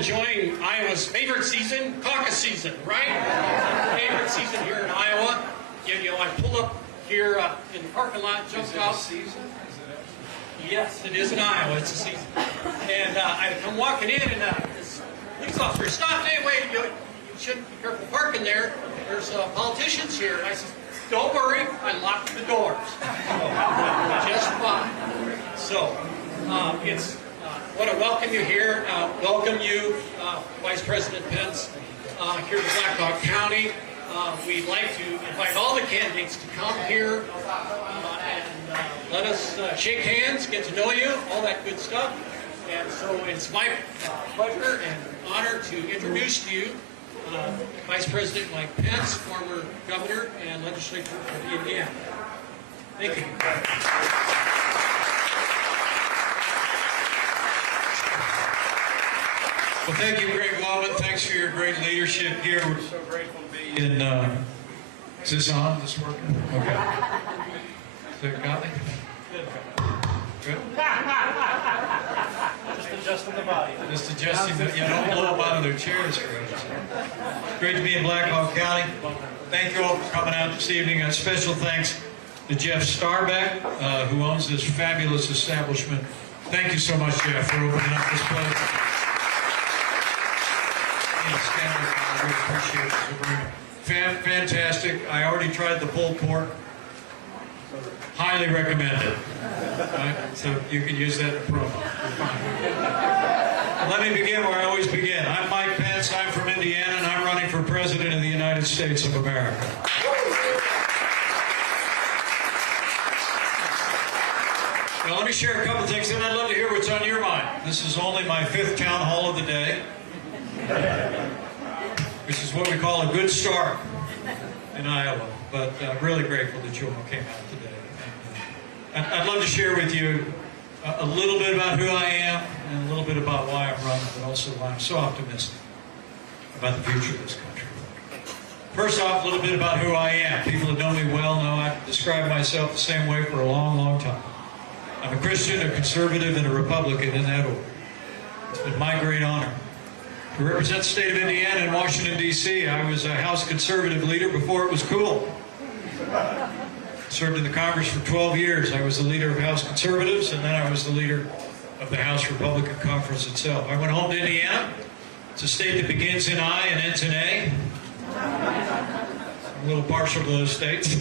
enjoying Iowa's favorite season, caucus season, right? Favorite season here in Iowa. You know, I pulled up here in the parking lot, jumped out. Season? Yes, it is in Iowa. It's a season. And I come walking in, and this police officer stopped. Hey, wait, you shouldn't be careful parking there. There's politicians here. And I said, don't worry, I locked the doors. Just fine. So, it's want to welcome you here. Welcome you, Vice President Pence, here to Black Hawk County. We'd like to invite all the candidates to come here and let us shake hands, get to know you, all that good stuff. And so it's my pleasure and honor to introduce to you Vice President Mike Pence, former governor and legislator of Indiana. Thank you. Well, thank you, Greg Loman. Thanks for your great leadership here. We're so grateful to be in. Is this on? Is this working? Okay. Is it got me? Good. Just adjusting the body. Just adjusting the, don't blow them out of their chairs, Greg. Great to be in Black Hawk County. Thank you all for coming out this evening. A special thanks to Jeff Starbeck, who owns this fabulous establishment. Thank you so much, Jeff, for opening up this place. I really appreciate it. Fantastic. I already tried the pulled pork. Highly recommend it. Right? So you can use that in promo. You're fine. Let me begin where I always begin. I'm Mike Pence. I'm from Indiana, and I'm running for President of the United States of America. Now, let me share a couple things, and I'd love to hear what's on your mind. This is only my 5th town hall of the day, which is what we call a good start in Iowa. But really grateful that you all came out today. I'd love to share with you a little bit about who I am and a little bit about why I'm running, but also why I'm so optimistic about the future of this country. First off, a little bit about who I am. People that know me well know I describe myself the same way for a long, long time. I'm a Christian, a conservative, and a Republican in that order. It's been my great honor to represent the state of Indiana in Washington, D.C. I was a House conservative leader before it was cool. Served in the Congress for 12 years. I was the leader of House Conservatives, and then I was the leader of the House Republican Conference itself. I went home to Indiana. It's a state that begins in I and ends in A. I'm a little partial to those states.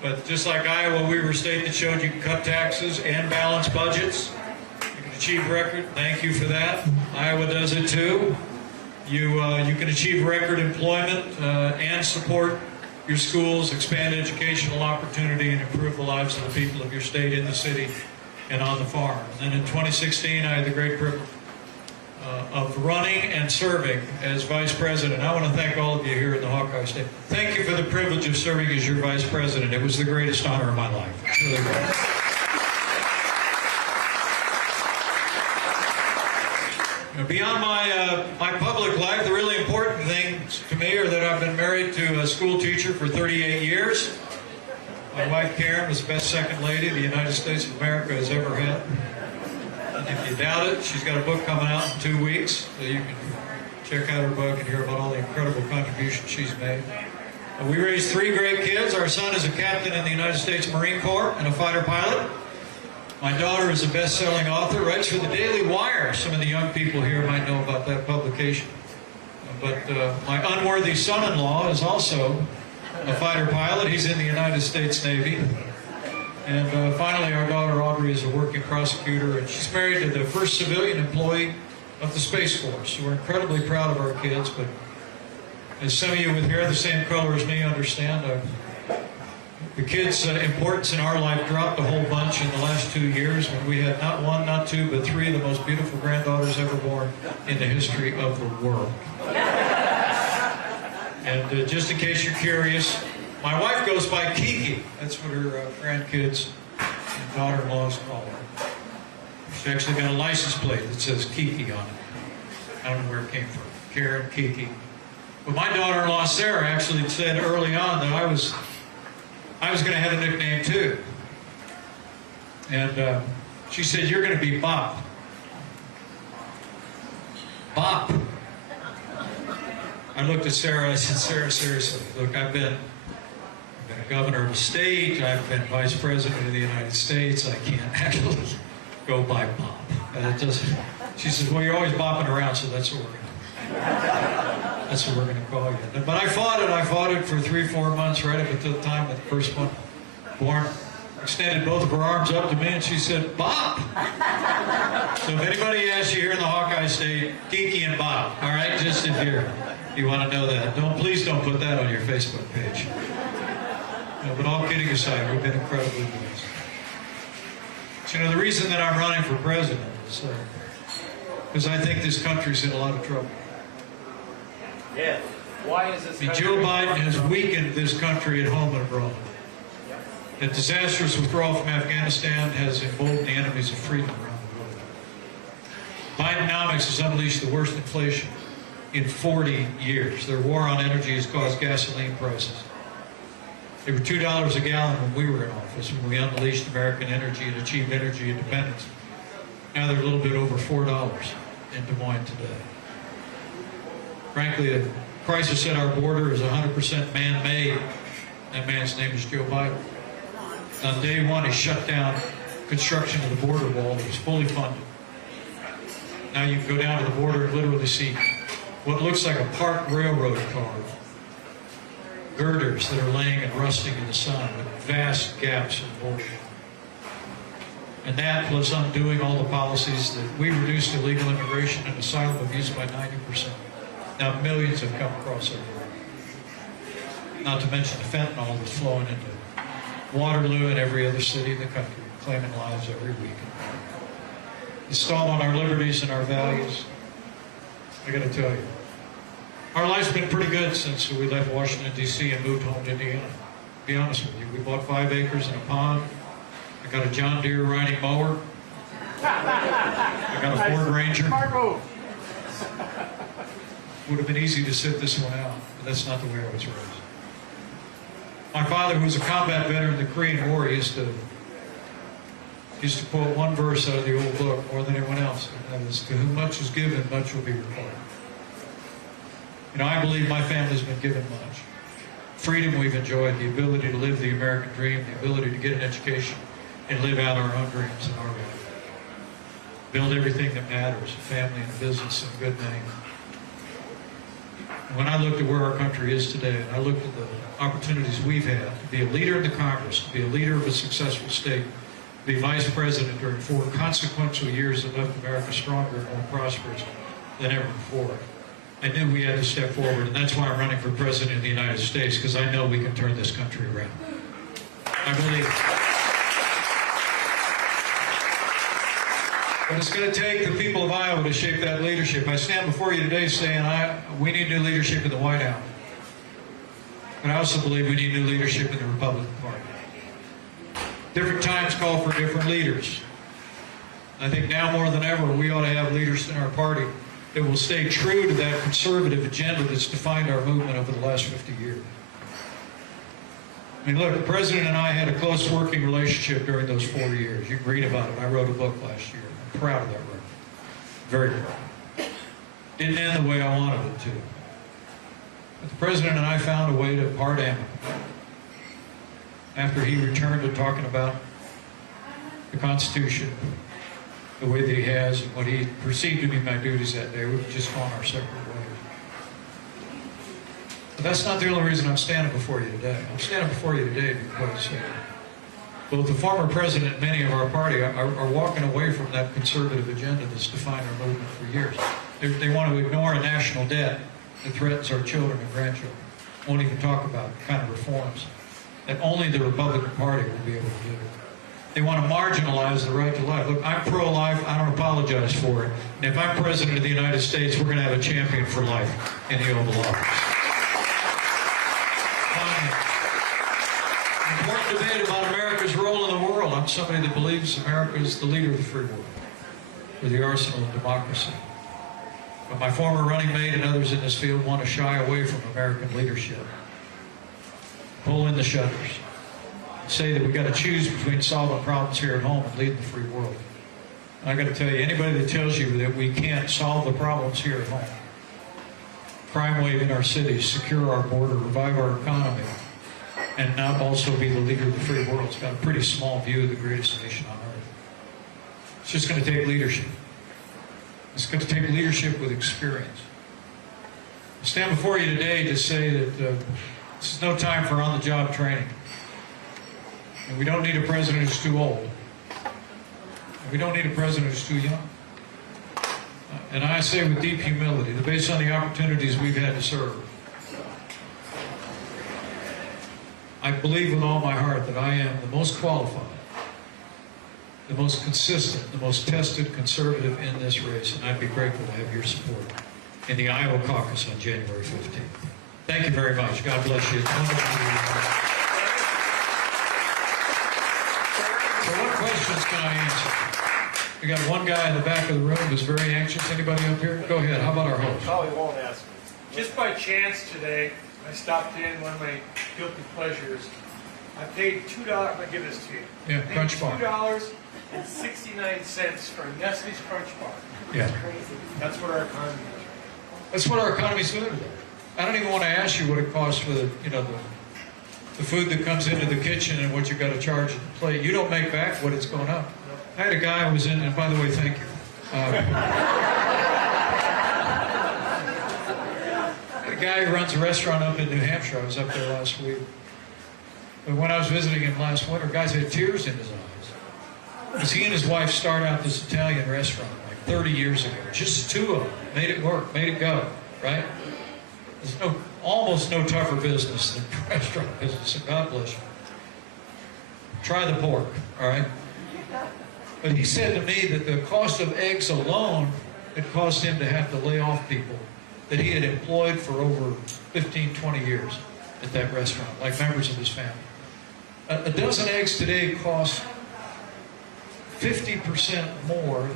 But just like Iowa, we were a state that showed you can cut taxes and balance budgets. You can achieve record. Thank you for that. Iowa does it too. You can achieve record employment and support your schools, expand educational opportunity, and improve the lives of the people of your state in the city and on the farm. And then in 2016, I had the great privilege of running and serving as Vice President. I want to thank all of you here in the Hawkeye State. Thank you for the privilege of serving as your Vice President. It was the greatest honor of my life. It really was. Beyond my public life, the really important things to me are that I've been married to a school teacher for 38 years. My wife, Karen, was the best second lady the United States of America has ever had. And if you doubt it, she's got a book coming out in 2 weeks, so you can check out her book and hear about all the incredible contributions she's made. We raised 3 great kids. Our son is a captain in the United States Marine Corps and a fighter pilot. My daughter is a best-selling author, writes for the Daily Wire. Some of the young people here might know about that publication. But my unworthy son-in-law is also a fighter pilot. He's in the United States Navy. And finally, our daughter Audrey is a working prosecutor, and she's married to the first civilian employee of the Space Force. So we're incredibly proud of our kids, but as some of you with hair the same color as me understand, the kids' importance in our life dropped a whole bunch in the last 2 years when we had not 1, not 2, but 3 of the most beautiful granddaughters ever born in the history of the world. And just in case you're curious, my wife goes by Kiki. That's what her grandkids and daughter-in-laws call her. She's actually got a license plate that says Kiki on it. I don't know where it came from. Karen, Kiki. But my daughter-in-law, Sarah, actually said early on that I was going to have a nickname too. And she said, you're going to be Bob. Bop. I looked at Sarah, I said, Sarah, seriously, look, I've been a governor of a state, I've been vice president of the United States, I can't actually go by bop. And it doesn't, she says, well, you're always bopping around, so that's what we're gonna call you. But I fought it for 3-4 months, right up until the time of the first one born. Extended both of her arms up to me and she said, Bop! So if anybody asks you here in the Hawkeye State, Kiki and Bob, all right? Just if you want to know that. Please don't put that on your Facebook page. No, but all kidding aside, we've been incredibly blessed. So, the reason that I'm running for president is because I think this country's in a lot of trouble. Yeah. Why is this? Joe Biden has weakened this country at home and abroad. The disastrous withdrawal from Afghanistan has emboldened the enemies of freedom around the world. Bidenomics has unleashed the worst inflation in 40 years. Their war on energy has caused gasoline prices. They were $2 a gallon when we were in office, when we unleashed American energy and achieved energy independence. Now they're a little bit over $4 in Des Moines today. Frankly, the crisis at our border is 100% man-made. That man's name is Joe Biden. On day one, he shut down construction of the border wall that was fully funded. Now you can go down to the border and literally see what looks like a parked railroad car. Girders that are laying and rusting in the sun with vast gaps in the border. And that plus undoing all the policies that we reduced illegal immigration and asylum abuse by 90%. Now millions have come across our border. Not to mention the fentanyl that's flowing into Waterloo and every other city in the country, claiming lives every week. It's stalled on our liberties and our values. I got to tell you, our life's been pretty good since we left Washington, D.C. and moved home to Indiana. To be honest with you, we bought 5 acres and a pond. I got a John Deere riding mower. I got a Ford Ranger. Would have been easy to sit this one out, but that's not the way I was raised. My father, who was a combat veteran in the Korean War, used to quote one verse out of the old book more than anyone else. And that is, to whom much is given, much will be required. I believe my family's been given much. Freedom we've enjoyed, the ability to live the American dream, the ability to get an education and live out our own dreams and our life. Build everything that matters, a family and a business and a good name. When I looked at where our country is today, and I looked at the opportunities we've had to be a leader in the Congress, to be a leader of a successful state, to be vice president during 4 consequential years that left America stronger and more prosperous than ever before, I knew we had to step forward, and that's why I'm running for president of the United States, because I know we can turn this country around. I believe it. But it's going to take the people of Iowa to shape that leadership. I stand before you today saying we need new leadership in the White House. But I also believe we need new leadership in the Republican Party. Different times call for different leaders. I think now more than ever, we ought to have leaders in our party that will stay true to that conservative agenda that's defined our movement over the last 50 years. I mean, look, the president and I had a close working relationship during those 4 years. You can read about it. I wrote a book last year. I'm proud of that work. Very proud. Didn't end the way I wanted it to. But the president and I found a way to part amicably. After he returned to talking about the Constitution, the way that he has, and what he perceived to be my duties that day, we've just gone our separate ways. But that's not the only reason I'm standing before you today. I'm standing before you today because both the former president and many of our party are walking away from that conservative agenda that's defined our movement for years. They want to ignore a national debt that threatens our children and grandchildren. Won't even talk about the kind of reforms that only the Republican Party will be able to do. They want to marginalize the right to life. Look, I'm pro-life. I don't apologize for it. And if I'm president of the United States, we're going to have a champion for life in the Oval Office. Important debate about America's role in the world. I'm somebody that believes America is the leader of the free world, or the arsenal of democracy. But my former running mate and others in this field want to shy away from American leadership. Pull in the shutters. Say that we've got to choose between solving problems here at home and leading the free world. I got to tell you, anybody that tells you that we can't solve the problems here at home, crime wave in our cities, secure our border, revive our economy, and not also be the leader of the free world, has got a pretty small view of the greatest nation on earth. It's just going to take leadership. It's going to take leadership with experience. I stand before you today to say that this is no time for on-the-job training. And we don't need a president who's too old. And we don't need a president who's too young. And I say with deep humility that based on the opportunities we've had to serve, I believe with all my heart that I am the most qualified, the most consistent, the most tested conservative in this race, and I'd be grateful to have your support in the Iowa caucus on January 15th. Thank you very much. God bless you. It's wonderful to be here. So what questions can I answer? We got one guy in the back of the room who's very anxious. Anybody up here? Go ahead. How about our host? Probably won't ask me. Just by chance today, I stopped in, one of my guilty pleasures. I paid $2, I'm going to give this to you. Yeah, I paid Crunch Bar. $2.69 for a Nestle's Crunch Bar. Yeah. That's what our economy is. That's what our economy's doing today. I don't even want to ask you what it costs for the food that comes into the kitchen and what you've got to charge at the plate. You don't make back what it's going up. I had a guy who was in, and by the way, thank you. A guy who runs a restaurant up in New Hampshire. I was up there last week. But when I was visiting him last winter, guys had tears in his eyes. Because he and his wife started out this Italian restaurant like 30 years ago. Just two of them. Made it work, made it go, right? There's almost no tougher business than restaurant business, and God bless you. Try the pork, all right? But he said to me that the cost of eggs alone, it cost him to have to lay off people that he had employed for over 15, 20 years at that restaurant, like members of his family. A dozen eggs today costs 50% more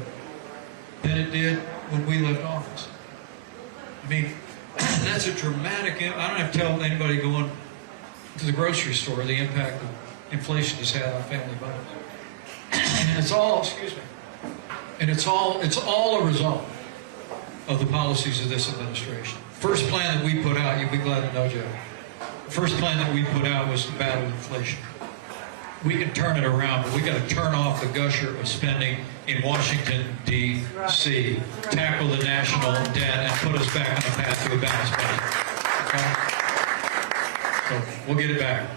than it did when we left office. I mean, that's a dramatic, I don't have to tell anybody going to the grocery store the impact that inflation has had on family budgets. And it's all, excuse me, and it's all a result of the policies of this administration. First plan that we put out, you'll be glad to know, Joe, the first plan that we put out was to battle inflation. We can turn it around, but we got to turn off the gusher of spending in Washington, D.C., tackle the national debt, and put us back on the path to a balanced budget. Okay? So we'll get it back.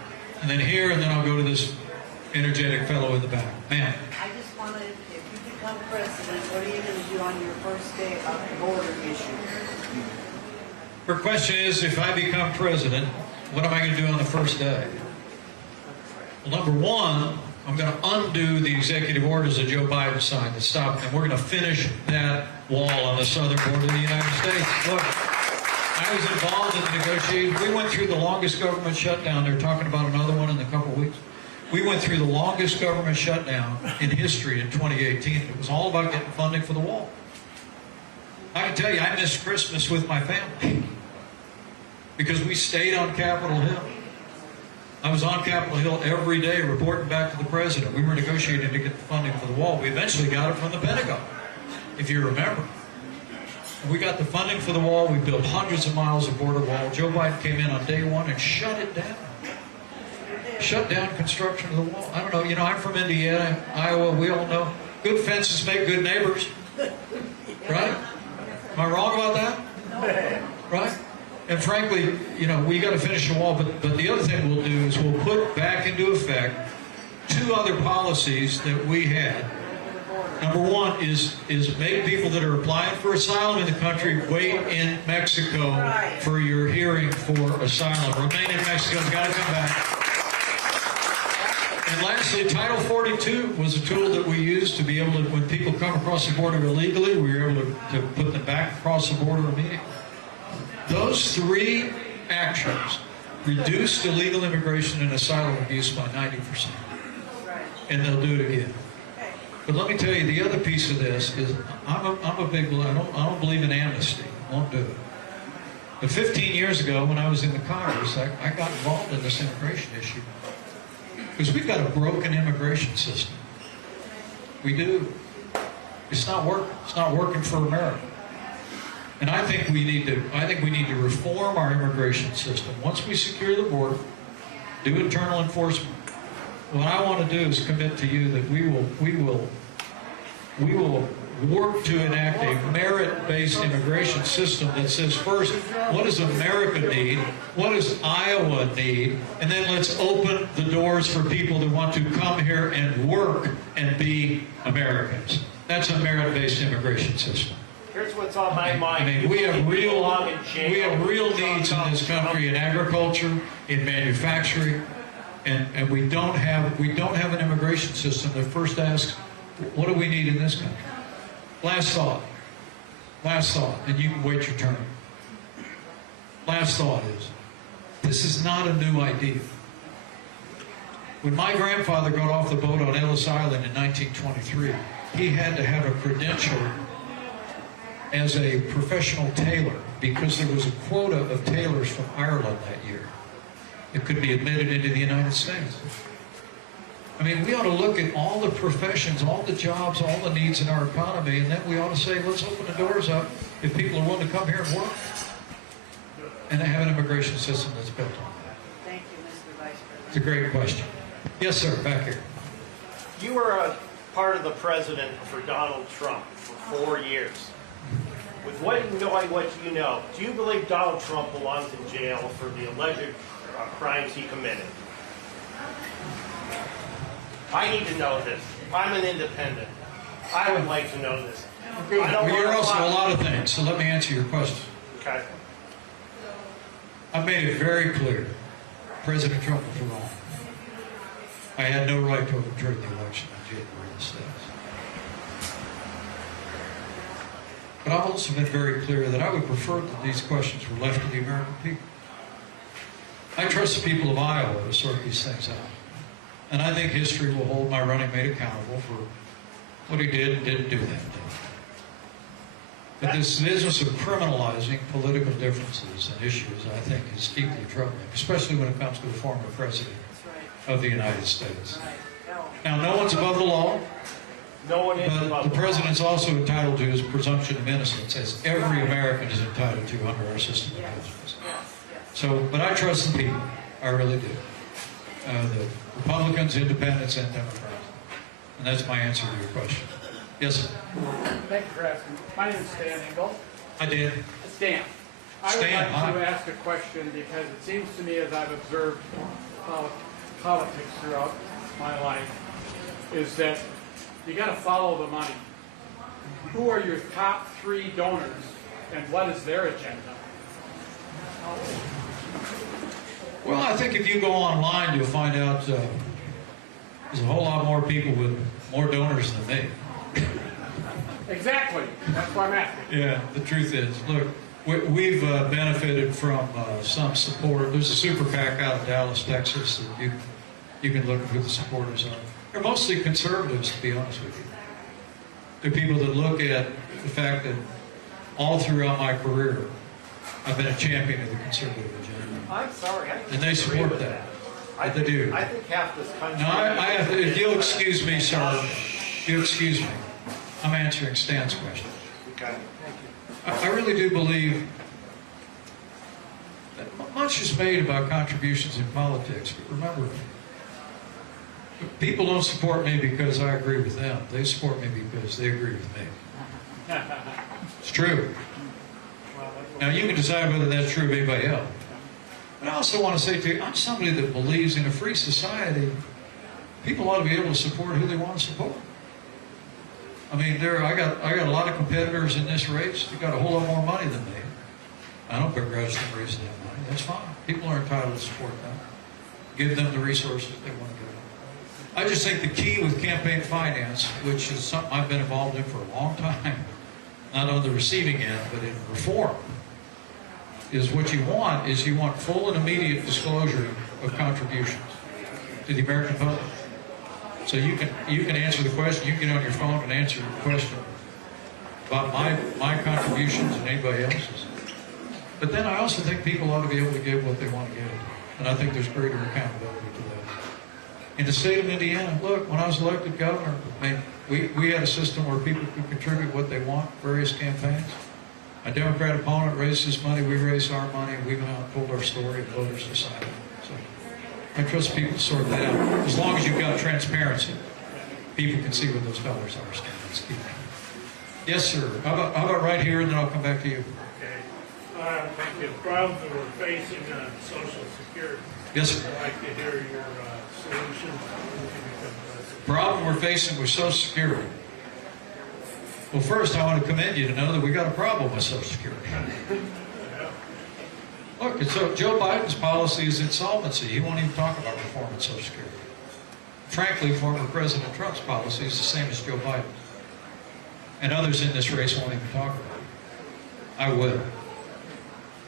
And then here, and then I'll go to this energetic fellow in the back. Ma'am. I just wanted, if you become president, what are you going to do on your first day of the border issue? Her question is, if I become president, what am I going to do on the first day? Well, number one, I'm going to undo the executive orders that Joe Biden signed that stopped them. We're going to finish that wall on the southern border of the United States. Look, I was involved in the negotiations. We went through the longest government shutdown. They're talking about another one in a couple of weeks. We went through the longest government shutdown in history in 2018. It was all about getting funding for the wall. I can tell you, I missed Christmas with my family because we stayed on Capitol Hill. I was on Capitol Hill every day reporting back to the president. We were negotiating to get the funding for the wall. We eventually got it from the Pentagon, if you remember. We got the funding for the wall. We built hundreds of miles of border wall. Joe Biden came in on day one and shut it down. Shut down construction of the wall. I don't know. You know, I'm from Indiana, Iowa. We all know good fences make good neighbors. Right? Am I wrong about that? Right? And frankly, you know, we got to finish the wall. But the other thing we'll do is we'll put back into effect two other policies that we had. Number one is make people that are applying for asylum in the country wait in Mexico for your hearing for asylum. Remain in Mexico. Got to come back. And lastly, Title 42 was a tool that we used to be able to, when people come across the border illegally, we were able to put them back across the border immediately. Those three actions reduced illegal immigration and asylum abuse by 90%. And they'll do it again. But let me tell you, the other piece of this is I'm a big believer. I don't believe in amnesty. I won't do it. But 15 years ago, when I was in the Congress, I got involved in this immigration issue. Because we've got a broken immigration system. We do. It's not working. It's not working for America. And I think we need to reform our immigration system. Once we secure the border, do internal enforcement. What I want to do is commit to you that we will work to enact a merit-based immigration system that says, first, what does America need? What does Iowa need? And then let's open the doors for people that want to come here and work and be Americans. That's a merit-based immigration system. Here's what's on my mind. I mean, we have real needs in this country in agriculture, in manufacturing, and we don't have an immigration system that first asks, what do we need in this country? Last thought, and you can wait your turn. Last thought is, this is not a new idea. When my grandfather got off the boat on Ellis Island in 1923, he had to have a credential as a professional tailor because there was a quota of tailors from Ireland that year that could be admitted into the United States. I mean, we ought to look at all the professions, all the jobs, all the needs in our economy, and then we ought to say, let's open the doors up if people are willing to come here and work. And have an immigration system that's built on that. Thank you, Mr. Vice President. It's a great question. Yes, sir, back here. You were a part of the president for Donald Trump for 4 years. With what you know, do you believe Donald Trump belongs in jail for the alleged crimes he committed? I need to know this. I'm an independent. I would like to know this. Well, you're also a lot of things, so let me answer your question. Okay. I've made it very clear, President Trump was wrong. I had no right to overturn the election on January the 6th. But I've also been very clear that I would prefer that these questions were left to the American people. I trust the people of Iowa to sort these things out. And I think history will hold my running mate accountable for what he did and didn't do that day. But this business of criminalizing political differences and issues, I think, is deeply troubling, especially when it comes to the former president of the United States. Now, no one's above the law. No one is above the law. But the president's also entitled to his presumption of innocence, as every American is entitled to under our system of justice. So, but I trust the people. I really do. The Republicans, Independents, and Democrats. And that's my answer to your question. Yes, sir. Thank you for asking. My name is Stan Engel. I did. Stan. I would Stan, like to hi. ask a question because it seems to me, as I've observed politics throughout my life, is that you got to follow the money. Who are your top 3 donors, and what is their agenda? Well, I think if you go online, you'll find out there's a whole lot more people with more donors than me. Exactly. That's what I'm asking. Yeah, the truth is, look, we've benefited from some support. There's a super PAC out of Dallas, Texas, that you can look at who the supporters are. They're mostly conservatives, to be honest with you. They're people that look at the fact that all throughout my career, I've been a champion of the conservative agenda. I'm sorry. And they support that. They do. I think half this country... Now, if you'll excuse me, sir, if you'll excuse me, I'm answering Stan's question. Okay. I really do believe that much is made about contributions in politics, but remember, people don't support me because I agree with them. They support me because they agree with me. It's true. Now, you can decide whether that's true of anybody else. But I also want to say to you, I'm somebody that believes in a free society, people ought to be able to support who they want to support. I mean, I got a lot of competitors in this race. They got a whole lot more money than me. I don't begrudge them raising that money. That's fine. People are entitled to support them. Give them the resources they want to give. I just think the key with campaign finance, which is something I've been involved in for a long time, not on the receiving end, but in reform, is what you want full and immediate disclosure of contributions to the American public. So you can answer the question, you can get on your phone and answer the question about my contributions and anybody else's. But then I also think people ought to be able to give what they want to give. And I think there's greater accountability to that. In the state of Indiana, look, when I was elected governor, I mean, We had a system where people could contribute what they want, various campaigns. A Democrat opponent raised his money, we raised our money, and we went out and told our story, and voters decided. So I trust people to sort that out. As long as you've got transparency, people can see where those dollars are spent. That's key. Yes, sir. How about right here, and then I'll come back to you. Okay. The problems that we're facing on Social Security. Yes, sir. I'd like to hear your solution. Problem we're facing with Social Security. Well, first, I want to commend you to know that we got a problem with Social Security. Look, so Joe Biden's policy is insolvency. He won't even talk about reforming Social Security. Frankly, former President Trump's policy is the same as Joe Biden's. And others in this race won't even talk about it. I will.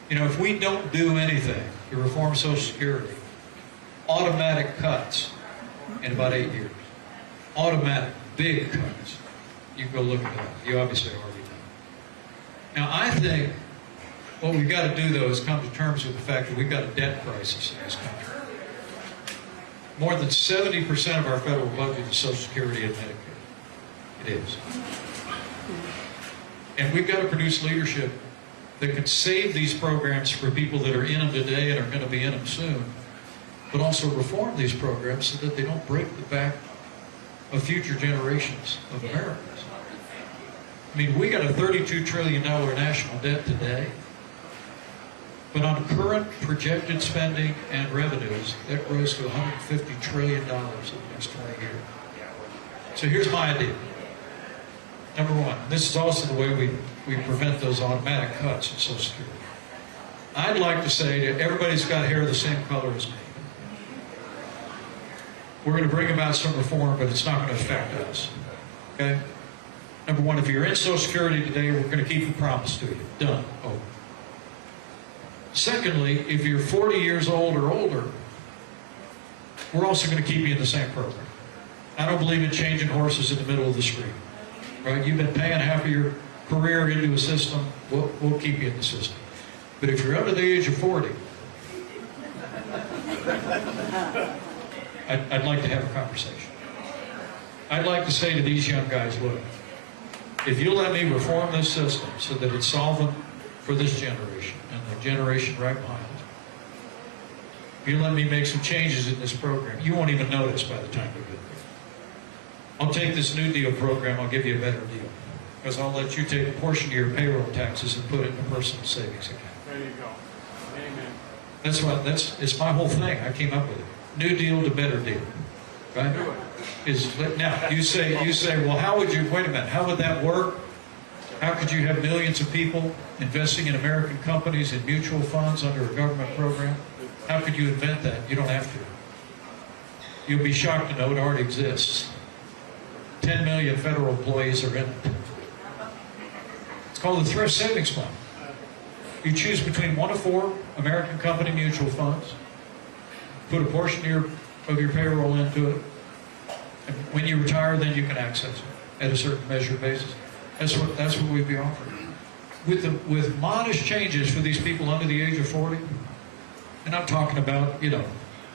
You know, if we don't do anything to reform Social Security, automatic cuts in about 8 years. Automatic, big cuts. You can go look at that. You obviously already know. Now, I think what we've got to do, though, is come to terms with the fact that we've got a debt crisis in this country. More than 70% of our federal budget is Social Security and Medicare. It is. And we've got to produce leadership that can save these programs for people that are in them today and are going to be in them soon, but also reform these programs so that they don't break the back of future generations of Americans. I mean, we got a $32 trillion national debt today, but on current projected spending and revenues, that grows to $150 trillion in the next 20 years. So here's my idea. Number one, this is also the way we prevent those automatic cuts in Social Security. I'd like to say that everybody's got hair the same color as me. We're going to bring about some reform, but it's not going to affect us. Okay? Number one, if you're in Social Security today, we're going to keep the promise to you. Done. Over. Secondly, if you're 40 years old or older, we're also going to keep you in the same program. I don't believe in changing horses in the middle of the street. Right? You've been paying half of your career into a system, we'll keep you in the system. But if you're under the age of 40, I'd like to have a conversation. I'd like to say to these young guys, look, if you let me reform this system so that it's solvent for this generation and the generation right behind it, if you let me make some changes in this program, you won't even notice by the time we get there. I'll take this New Deal program, I'll give you a better deal. Because I'll let you take a portion of your payroll taxes and put it in a personal savings account. There you go. Amen. It's my whole thing. I came up with it. New Deal to better deal. Right? Now, you say, well, how would you, wait a minute, how would that work? How could you have millions of people investing in American companies in mutual funds under a government program? How could you invent that? You don't have to. You'll be shocked to know it already exists. 10 million federal employees are in it. It's called the Thrift Savings Fund. You choose between 1 of 4 American company mutual funds, put a portion of your payroll into it, and when you retire, then you can access it at a certain measured basis. That's what we'd be offering. With modest changes for these people under the age of 40, and I'm talking about, you know,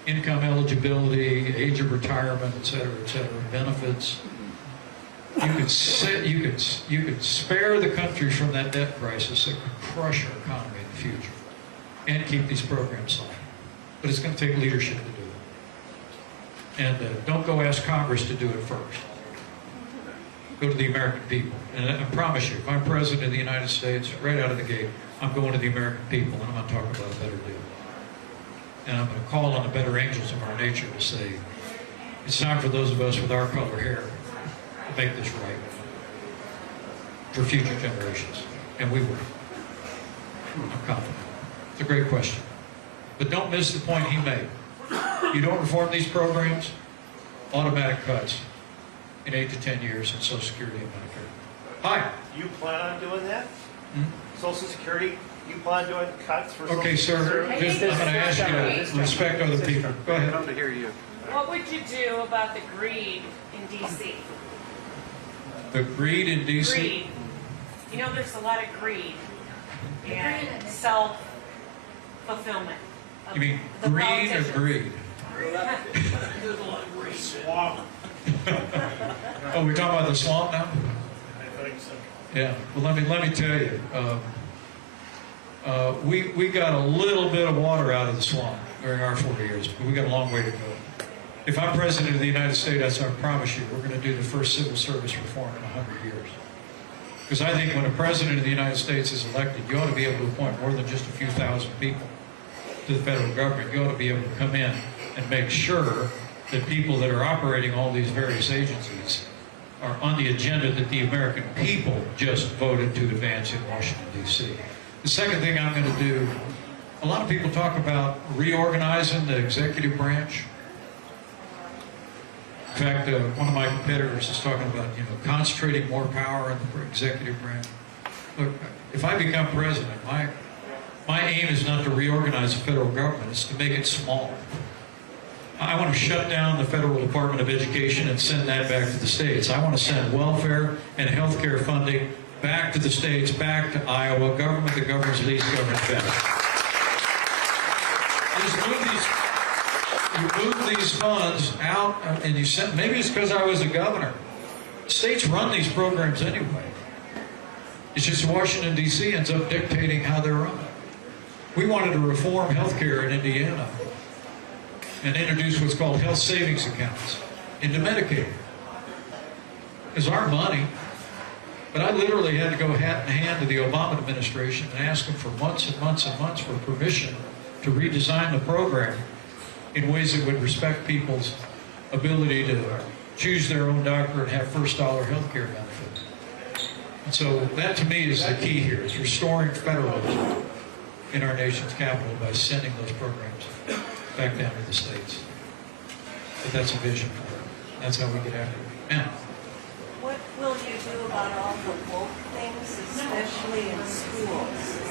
income eligibility, age of retirement, et cetera, benefits. You could spare the country from that debt crisis that could crush our economy in the future and keep these programs solid. But it's going to take leadership to do it. And don't go ask Congress to do it first. Go to the American people. And I promise you, if I'm president of the United States, right out of the gate, I'm going to the American people and I'm going to talk about a better deal. And I'm going to call on the better angels of our nature to say, it's time for those of us with our color hair to make this right for future generations. And we will. I'm confident. It's a great question. But don't miss the point he made. You don't reform these programs, automatic cuts in 8 to 10 years in Social Security and Medicare. Hi. You plan on doing that? Hmm? Social Security, you plan on doing cuts for Okay, Social sir. Security? I'm going to ask you to respect other people. Go ahead. What would you do about the greed in D.C.? The greed in D.C.? Greed. You know, there's a lot of greed and self-fulfillment. You mean greed or greed? Swamp. Oh, we're talking about the swamp now? I think so. Yeah. Well, let me tell you, we got a little bit of water out of the swamp during our 4 years, but we got a long way to go. If I'm president of the United States, I promise you, we're going to do the first civil service reform in 100 years. Because I think when a president of the United States is elected, you ought to be able to appoint more than just a few thousand people to the federal government. You ought to be able to come in and make sure that people that are operating all these various agencies are on the agenda that the American people just voted to advance in Washington, D.C. The second thing I'm going to do, a lot of people talk about reorganizing the executive branch. In fact, one of my competitors is talking about, concentrating more power in the executive branch. Look, if I become president, my aim is not to reorganize the federal government, it's to make it small. I want to shut down the Federal Department of Education and send that back to the states. I want to send welfare and health care funding back to the states, back to Iowa, government that governs least, government best. You move these funds out, and you send, maybe it's because I was a governor. States run these programs anyway. It's just Washington, D.C. ends up dictating how they're run. We wanted to reform health care in Indiana and introduce what's called health savings accounts into Medicaid. It's our money, but I literally had to go hat in hand to the Obama administration and ask them for months and months and months for permission to redesign the program in ways that would respect people's ability to choose their own doctor and have first dollar health care benefits. And so that to me is the key here, is restoring federalism in our nation's capital by sending those programs back down to the states. But that's a vision for it. That's how we get after it. Now, What will you do about all the woke things, especially in schools?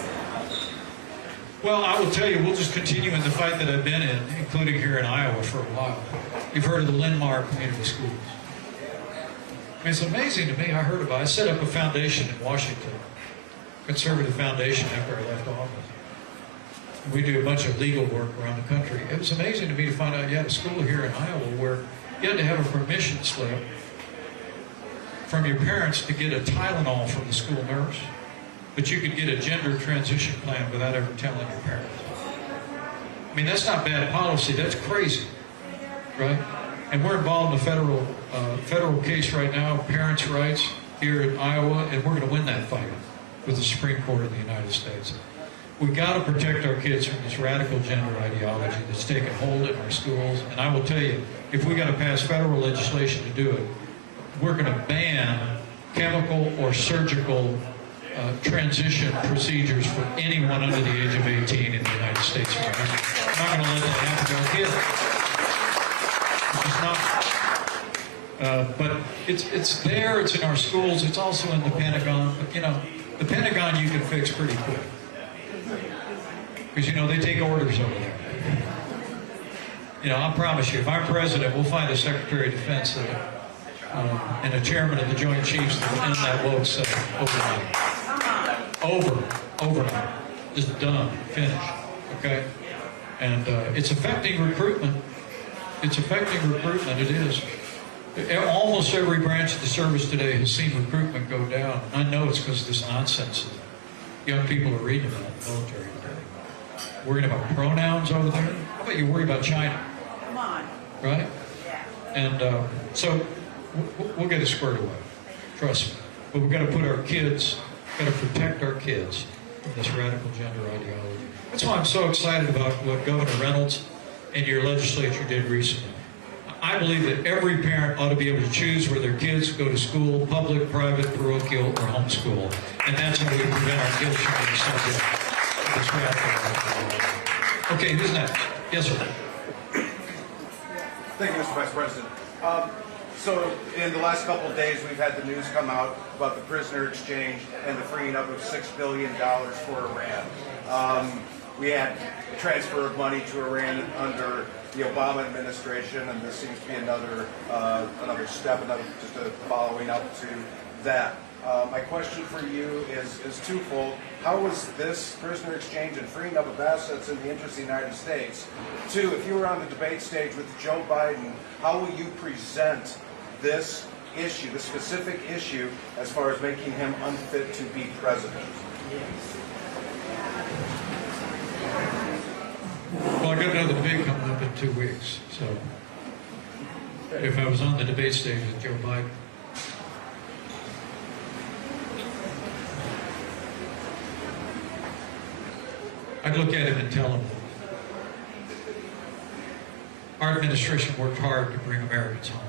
well, I will tell you, we'll just continue in the fight that I've been in, including here in Iowa for a while. You've heard of the Linn-Mar Community Schools. I mean, it's amazing to me. I set up a foundation in Washington, conservative foundation, after I left office. We do a bunch of legal work around the country. It was amazing to me to find out you had a school here in Iowa where you had to have a permission slip from your parents to get a Tylenol from the school nurse, but you could get a gender transition plan without ever telling your parents. I mean, that's not bad policy. That's crazy, right? And we're involved in a federal case right now, parents' rights here in Iowa, and we're going to win that fight with the Supreme Court of the United States. We've got to protect our kids from this radical gender ideology that's taken hold in our schools. And I will tell you, if we got to pass federal legislation to do it, we're going to ban chemical or surgical transition procedures for anyone under the age of 18 in the United States of America. I'm not going to let that happen to our kids. It's not. But it's there. It's in our schools. It's also in the Pentagon. But the Pentagon you can fix pretty quick. Because, they take orders over there. I promise you, if I'm president, we'll find a Secretary of Defense and a chairman of the Joint Chiefs that will end that woke stuff overnight. Overnight. Just done. Finished. Okay? And it's affecting recruitment. It's affecting recruitment. It is. Almost every branch of the service today has seen recruitment go down. I know it's because of this nonsense that young people are reading about in the military. Worried about pronouns over there? How about you worry about China? Come on. Right? Yeah. And so we'll get it squared away. Trust me. But we've got to put our kids, got to protect our kids from this radical gender ideology. That's why I'm so excited about what Governor Reynolds and your legislature did recently. I believe that every parent ought to be able to choose where their kids go to school, public, private, parochial, or homeschool. And that's how we prevent our kids from being subject. Okay, who's next? Yes, sir. Thank you, Mr. Vice President. So in the last couple of days, we've had the news come out about the prisoner exchange and the freeing up of $6 billion for Iran. We had transfer of money to Iran under the Obama administration, and this seems to be another step, just a following up to that. My question for you is twofold. How was this prisoner exchange and freeing up of assets in the interest of the United States? Two, if you were on the debate stage with Joe Biden, how will you present this issue, the specific issue, as far as making him unfit to be president? Well, I got another debate coming up in 2 weeks, so if I was on the debate stage with Joe Biden, I'd look at him and tell him, our administration worked hard to bring Americans home.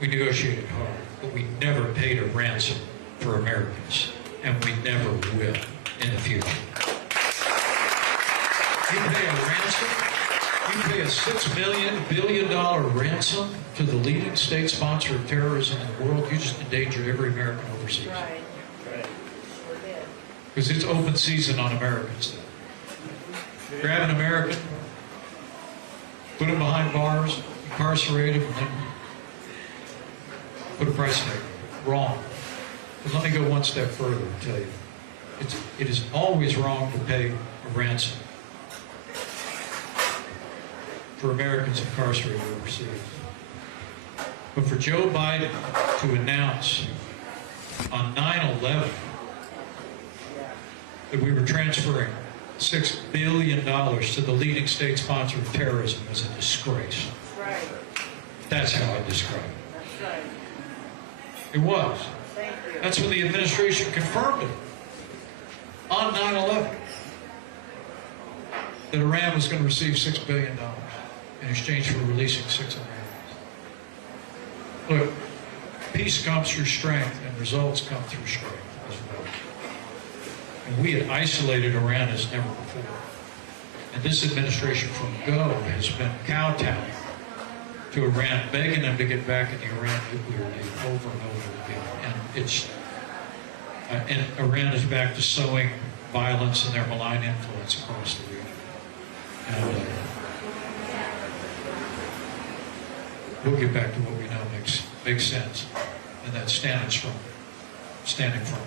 We negotiated hard, but we never paid a ransom for Americans, and we never will in the future. You pay a ransom, you pay a $6 billion ransom to the leading state sponsor of terrorism in the world, you just endanger every American overseas. Right. Sure did. Because it's open season on Americans then. Grab an American, put him behind bars, incarcerate him, and then put a price tag. Wrong. But let me go one step further and tell you. It is always wrong to pay a ransom for Americans incarcerated overseas. But for Joe Biden to announce on 9/11 that we were transferring $6 billion to the leading state sponsor of terrorism was a disgrace. That's right. That's how I describe it. That's right. It was. Thank you. That's when the administration confirmed it on 9/11 that Iran was going to receive $6 billion in exchange for releasing 6 Iranians. Look, peace comes through strength and results come through strength as well. And we had isolated Iran as never before. And this administration from go has been kowtowing to Iran, begging them to get back in the Iran nuclear deal over and over again. And Iran is back to sowing violence and their malign influence across the region. And we'll get back to what we know makes sense, and that's standing firm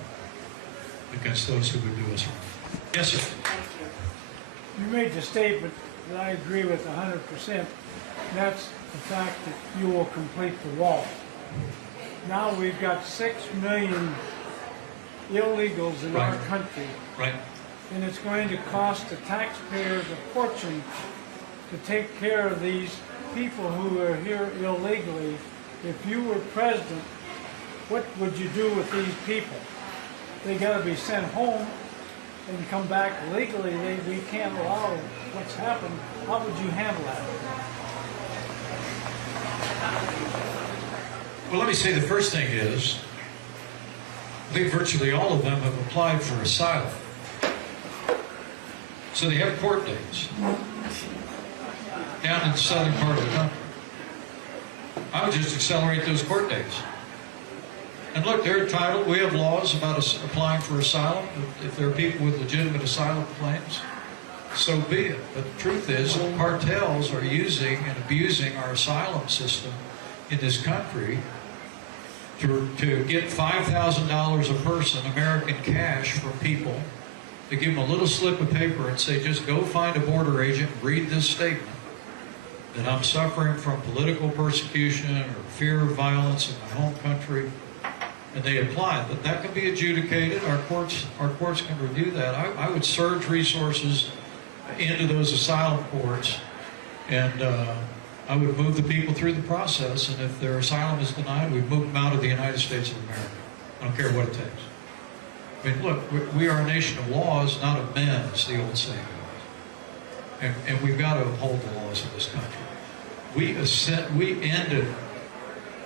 against those who would do us wrong. Yes, sir. Thank you. You made the statement that I agree with 100%. That's the fact that you will complete the wall. Now we've got 6 million illegals in our Right. country, Right. and it's going to cost the taxpayers a fortune to take care of these people who are here illegally. If you were president, what would you do with these people? They got to be sent home and come back legally. We can't allow what's happened. How would you handle that? Well, let me say the first thing is, I think virtually all of them have applied for asylum. So they have court dates down in the southern part of the country. I would just accelerate those court dates. And look, they're entitled. We have laws about applying for asylum. If there are people with legitimate asylum claims, so be it. But the truth is, cartels are using and abusing our asylum system in this country to get $5,000 a person, American cash, from people, to give them a little slip of paper and say, just go find a border agent, read this statement, that I'm suffering from political persecution or fear of violence in my home country, and they apply. But that can be adjudicated. Our courts can review that. I would surge resources into those asylum courts, and I would move the people through the process, and if their asylum is denied, we'd move them out of the United States of America. I don't care what it takes. I mean, look, we are a nation of laws, not of men, as the old saying goes. And we've got to uphold the laws of this country. We ended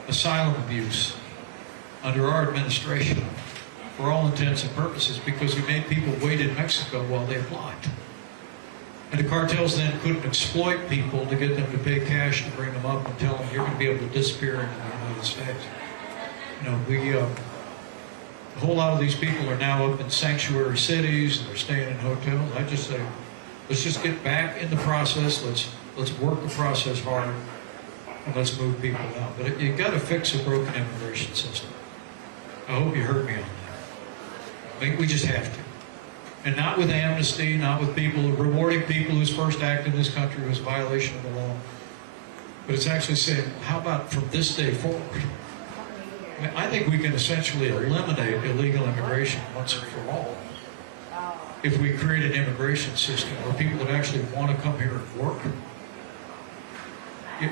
asylum abuse under our administration for all intents and purposes because we made people wait in Mexico while they applied. And the cartels then couldn't exploit people to get them to pay cash to bring them up and tell them you're going to be able to disappear into the United States. You know, a whole lot of these people are now up in sanctuary cities and they're staying in hotels. I just say, let's just get back in the process. Let's work the process hard, and let's move people out. But you've got to fix a broken immigration system. I hope you heard me on that. I think we just have to. And not with amnesty, not with people rewarding people whose first act in this country was violation of the law. but it's actually saying, how about from this day forward? I mean, I think we can essentially eliminate illegal immigration once and for all if we create an immigration system where people that actually want to come here and work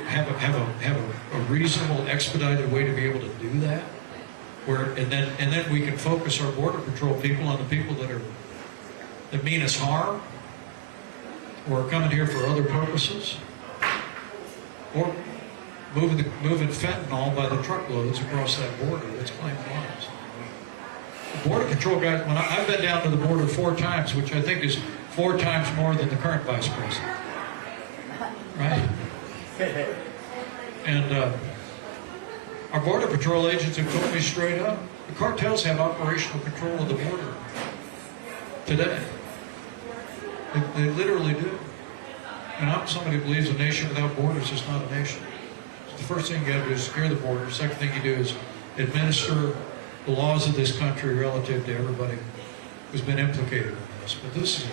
have a reasonable, expedited way to be able to do that. And then we can focus our border patrol people on the people that mean us harm, or are coming here for other purposes, or moving fentanyl by the truckloads across that border that's claimed lives. The border patrol guys, I've been down to the border 4 times, which I think is 4 times more than the current vice president, right? And our border patrol agents have told me straight up, the cartels have operational control of the border today. They literally do. And I'm somebody who believes a nation without borders is not a nation. So the first thing you got to do is secure the border. The second thing you do is administer the laws of this country relative to everybody who's been implicated in this. But this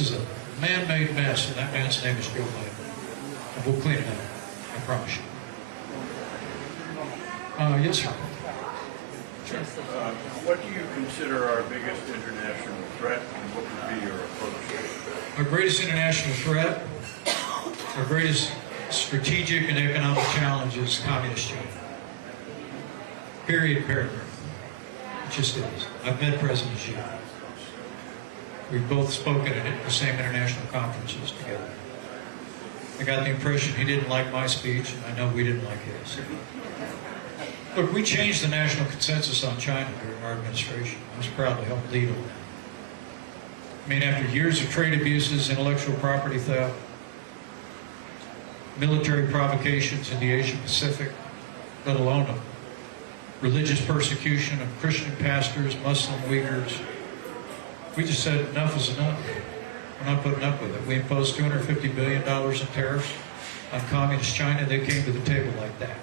is a man-made mess, and that man's name is Joe Biden. And we'll clean it up. I promise you. Yes, sir. What do you consider our biggest international threat, and what would be your approach? Our greatest international threat, our greatest strategic and economic challenge is communist China. Period, paragraph. It just is. I've met President Xi. We've both spoken at the same international conferences together. I got the impression he didn't like my speech, and I know we didn't like his. Look, we changed the national consensus on China during our administration. I was proud to help lead on that. I mean, after years of trade abuses, intellectual property theft, military provocations in the Asia Pacific, let alone of religious persecution of Christian pastors, Muslim Uyghurs, we just said enough is enough. We're not putting up with it. We imposed $250 billion in tariffs on communist China. They came to the table like that.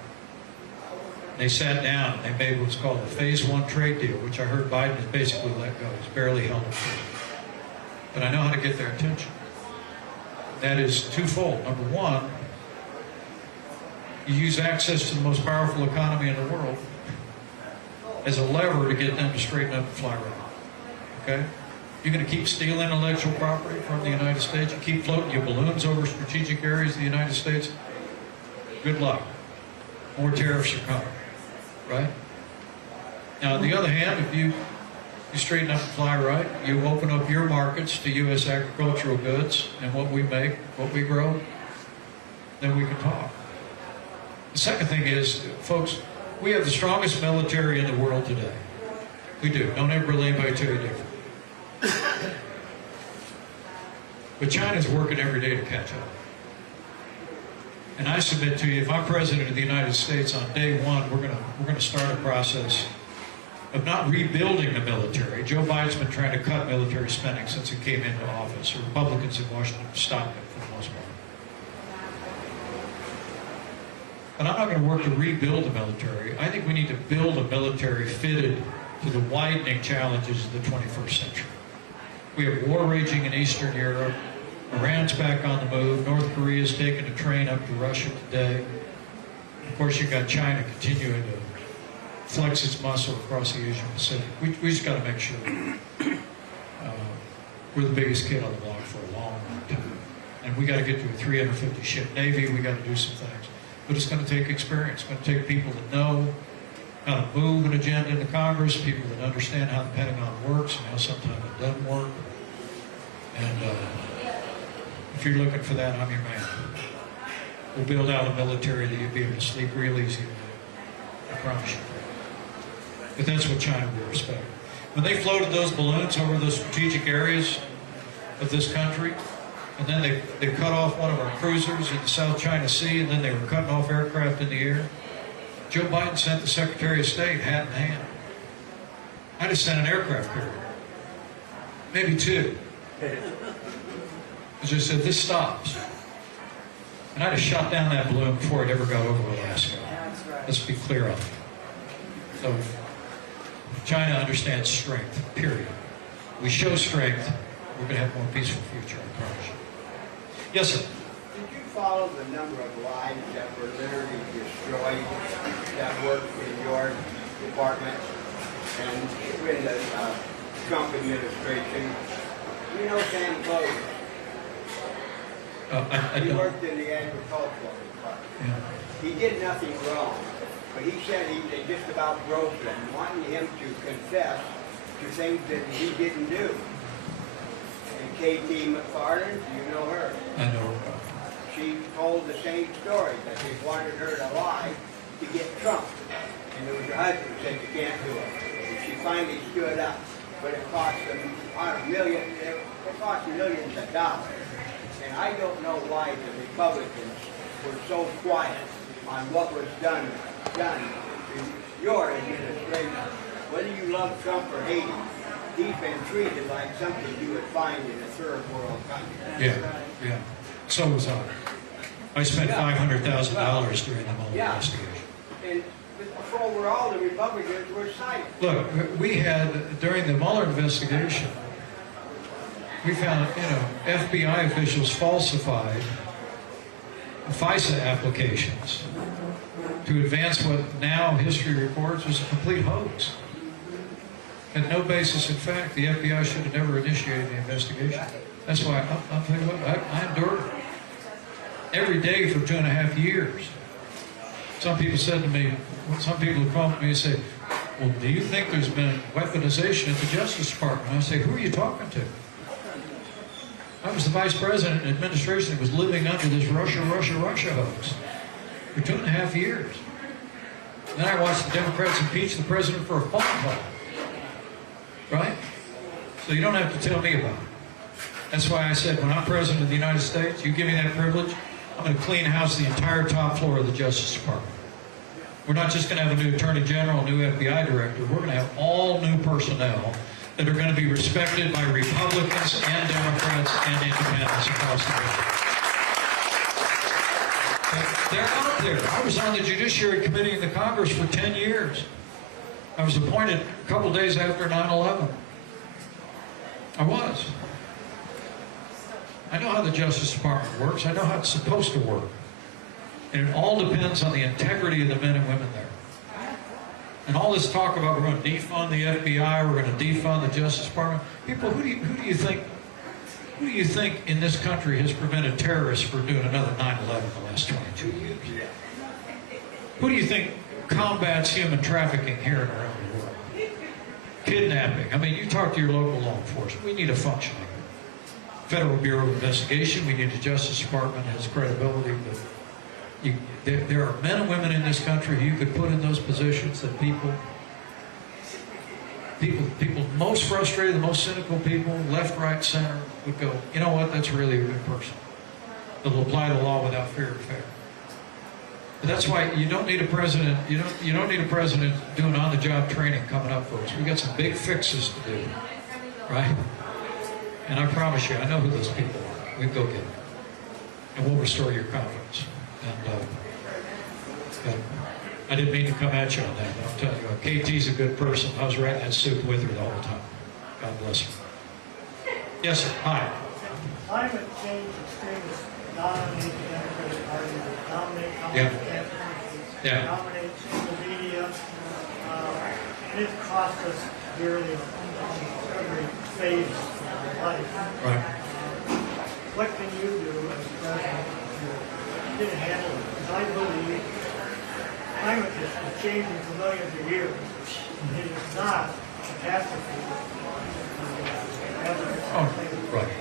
They sat down and they made what's called a Phase 1 trade deal, which I heard Biden has basically let go. He's barely held it. But I know how to get their attention. That is twofold. Number one, you use access to the most powerful economy in the world as a lever to get them to straighten up and fly right. Okay? You're going to keep stealing intellectual property from the United States. You keep floating your balloons over strategic areas of the United States. Good luck. More tariffs are coming. Right? Now, on the other hand, if you straighten up and fly right, you open up your markets to U.S. agricultural goods and what we make, what we grow, then we can talk. The second thing is, folks, we have the strongest military in the world today. We do. Don't ever let anybody tell you different. But China's working every day to catch up. And I submit to you, if I'm president of the United States, on day one, we're going to start a process of not rebuilding the military. Joe Biden's been trying to cut military spending since he came into office. Republicans in Washington stopped it for the most part. But I'm not going to work to rebuild the military. I think we need to build a military fitted to the widening challenges of the 21st century. We have war raging in Eastern Europe. Iran's back on the move. North Korea's taking a train up to Russia today. Of course, you've got China continuing to flex its muscle across the Asian Pacific. We just got to make sure we're the biggest kid on the block for a long, long time. And we got to get to a 350-ship Navy. We got to do some things. But it's going to take experience. It's going to take people that know how to move an agenda into Congress, people that understand how the Pentagon works and how sometimes it doesn't work. And if you're looking for that, I'm your man. We'll build out a military that you'll be able to sleep real easy with. I promise you. But that's what China will respect. When they floated those balloons over those strategic areas of this country, and then they cut off one of our cruisers in the South China Sea, and then they were cutting off aircraft in the air, Joe Biden sent the Secretary of State hat in hand. I just sent an aircraft carrier. Maybe 2. I just said, this stops. And I just shot down that balloon before it ever got over Alaska. Let's be clear on it. So China understands strength, period. We show strength, we're going to have a more peaceful future, I promise you. Yes, sir. Did you follow the number of lives that were literally destroyed that worked in your department and in the Trump administration? You know Sam Close. I He don't. worked in the agricultural department. Yeah. He did nothing wrong, but he said they just about broke him, wanting him to confess to things that he didn't do. And K.T. McFarland, you know her. I know. She told the same story, that they wanted her to lie to get Trump. And there was her husband who said, you can't do it. And she finally stood up. But it cost them millions of dollars. And I don't know why the Republicans were so quiet on what was done in your administration. Whether you love Trump or hate him, he's been treated like something you would find in a third world country. Yeah, yeah. So was I. I spent $500,000 during the Mueller investigation. And before were all the Republicans were silent. Look, we had, during the Mueller investigation, we found, FBI officials falsified FISA applications to advance what now history records was a complete hoax. Had no basis in fact. The FBI should have never initiated the investigation. That's why I'll tell you what, I endured it every day for 2.5 years. Some people said to me, some people would come to me and say, well, do you think there's been weaponization at the Justice Department? And I say, who are you talking to? I was the Vice President in an administration that was living under this Russia hoax for 2.5 years. Then I watched the Democrats impeach the President for a phone call. Right? So you don't have to tell me about it. That's why I said, when I'm President of the United States, you give me that privilege, I'm going to clean house the entire top floor of the Justice Department. We're not just going to have a new Attorney General, a new FBI Director. We're going to have all new personnel that are going to be respected by Republicans and Democrats and independents across the country. They're out there. I was on the Judiciary Committee in the Congress for 10 years. I was appointed a couple days after 9/11. I was. I know how the Justice Department works. I know how it's supposed to work. And it all depends on the integrity of the men and women there. And all this talk about we're going to defund the FBI, we're going to defund the Justice Department. People, who do you think in this country has prevented terrorists from doing another 9/11 in the last 22 years? Who do you think combats human trafficking here and around the world? Kidnapping. I mean, you talk to your local law enforcement. We need a functioning Federal Bureau of Investigation. We need a Justice Department that has credibility. There are men and women in this country who you could put in those positions that people most frustrated, the most cynical people, left, right, center, would go, you know what, that's really a good person. That'll apply the law without fear or favor. But that's why you don't need a president. You don't need a president doing on-the-job training coming up, folks. We got some big fixes to do, right? And I promise you, I know who those people are. We go get them, and we'll restore your confidence. And I didn't mean to come at you on that, but I'm telling you, KT's a good person. I was writing that soup with her the whole time. God bless her. Yes, sir. Hi. Climate change extremists dominate the Democratic Party, dominate campaigns, dominate the media, and it cost us dearly on every phase of our life. Right. What can you do as president to handle it? Because I believe climate has been changing for millions of years. It is not a catastrophe. Oh, right.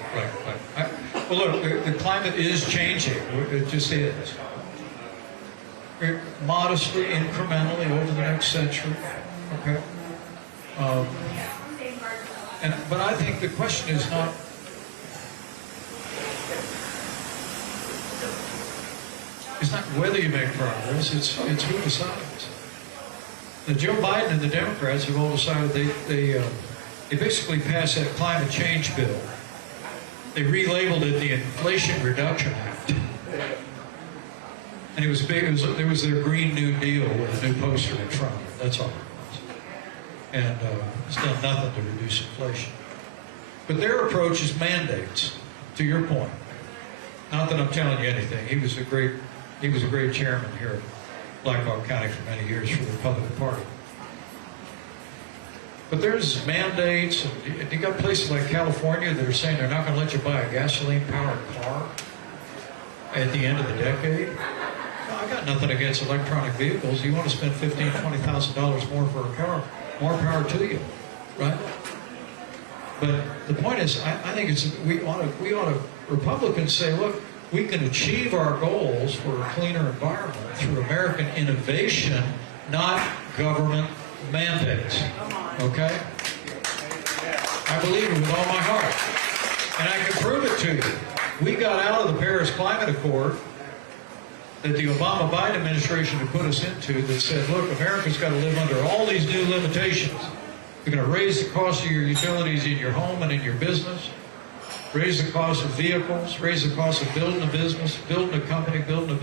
Well, look, the climate is changing. It just is. Modestly, incrementally over the next century. Okay. But I think the question is not. It's not whether you make progress. It's who decides. Now, Joe Biden and the Democrats have all decided they basically passed that climate change bill. They relabeled it the Inflation Reduction Act. And it was big. There was their Green New Deal with a new poster in front of it. That's all it was. And it's done nothing to reduce inflation. But their approach is mandates, to your point. Not that I'm telling you anything. He was a great chairman here at Black Hawk County for many years for the Republican Party. But there's mandates, and you got places like California that are saying they're not going to let you buy a gasoline-powered car at the end of the decade. I got nothing against electronic vehicles. You want to spend $15,000, $20,000 more for a car, more power to you, right? But the point is, I think we ought to, Republicans say, look, we can achieve our goals for a cleaner environment through American innovation, not government mandates. Okay? I believe it with all my heart. And I can prove it to you. We got out of the Paris Climate Accord that the Obama-Biden administration had put us into that said, look, America's got to live under all these new limitations. You're going to raise the cost of your utilities in your home and in your business, raise the cost of vehicles, raise the cost of building a business, building a company, building a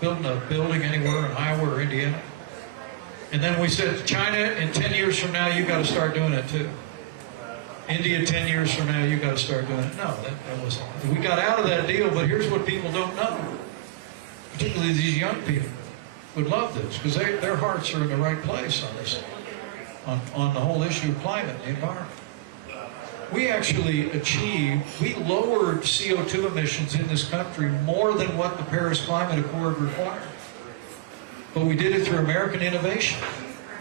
building anywhere in Iowa or Indiana. And then we said, China, in 10 years from now, you've got to start doing it too. India, 10 years from now, you've got to start doing it. No, that wasn't. We got out of that deal, but here's what people don't know. Particularly these young people would love this, because their hearts are in the right place on this, on the whole issue of climate and the environment. We actually we lowered CO2 emissions in this country more than what the Paris Climate Accord required. But we did it through American innovation.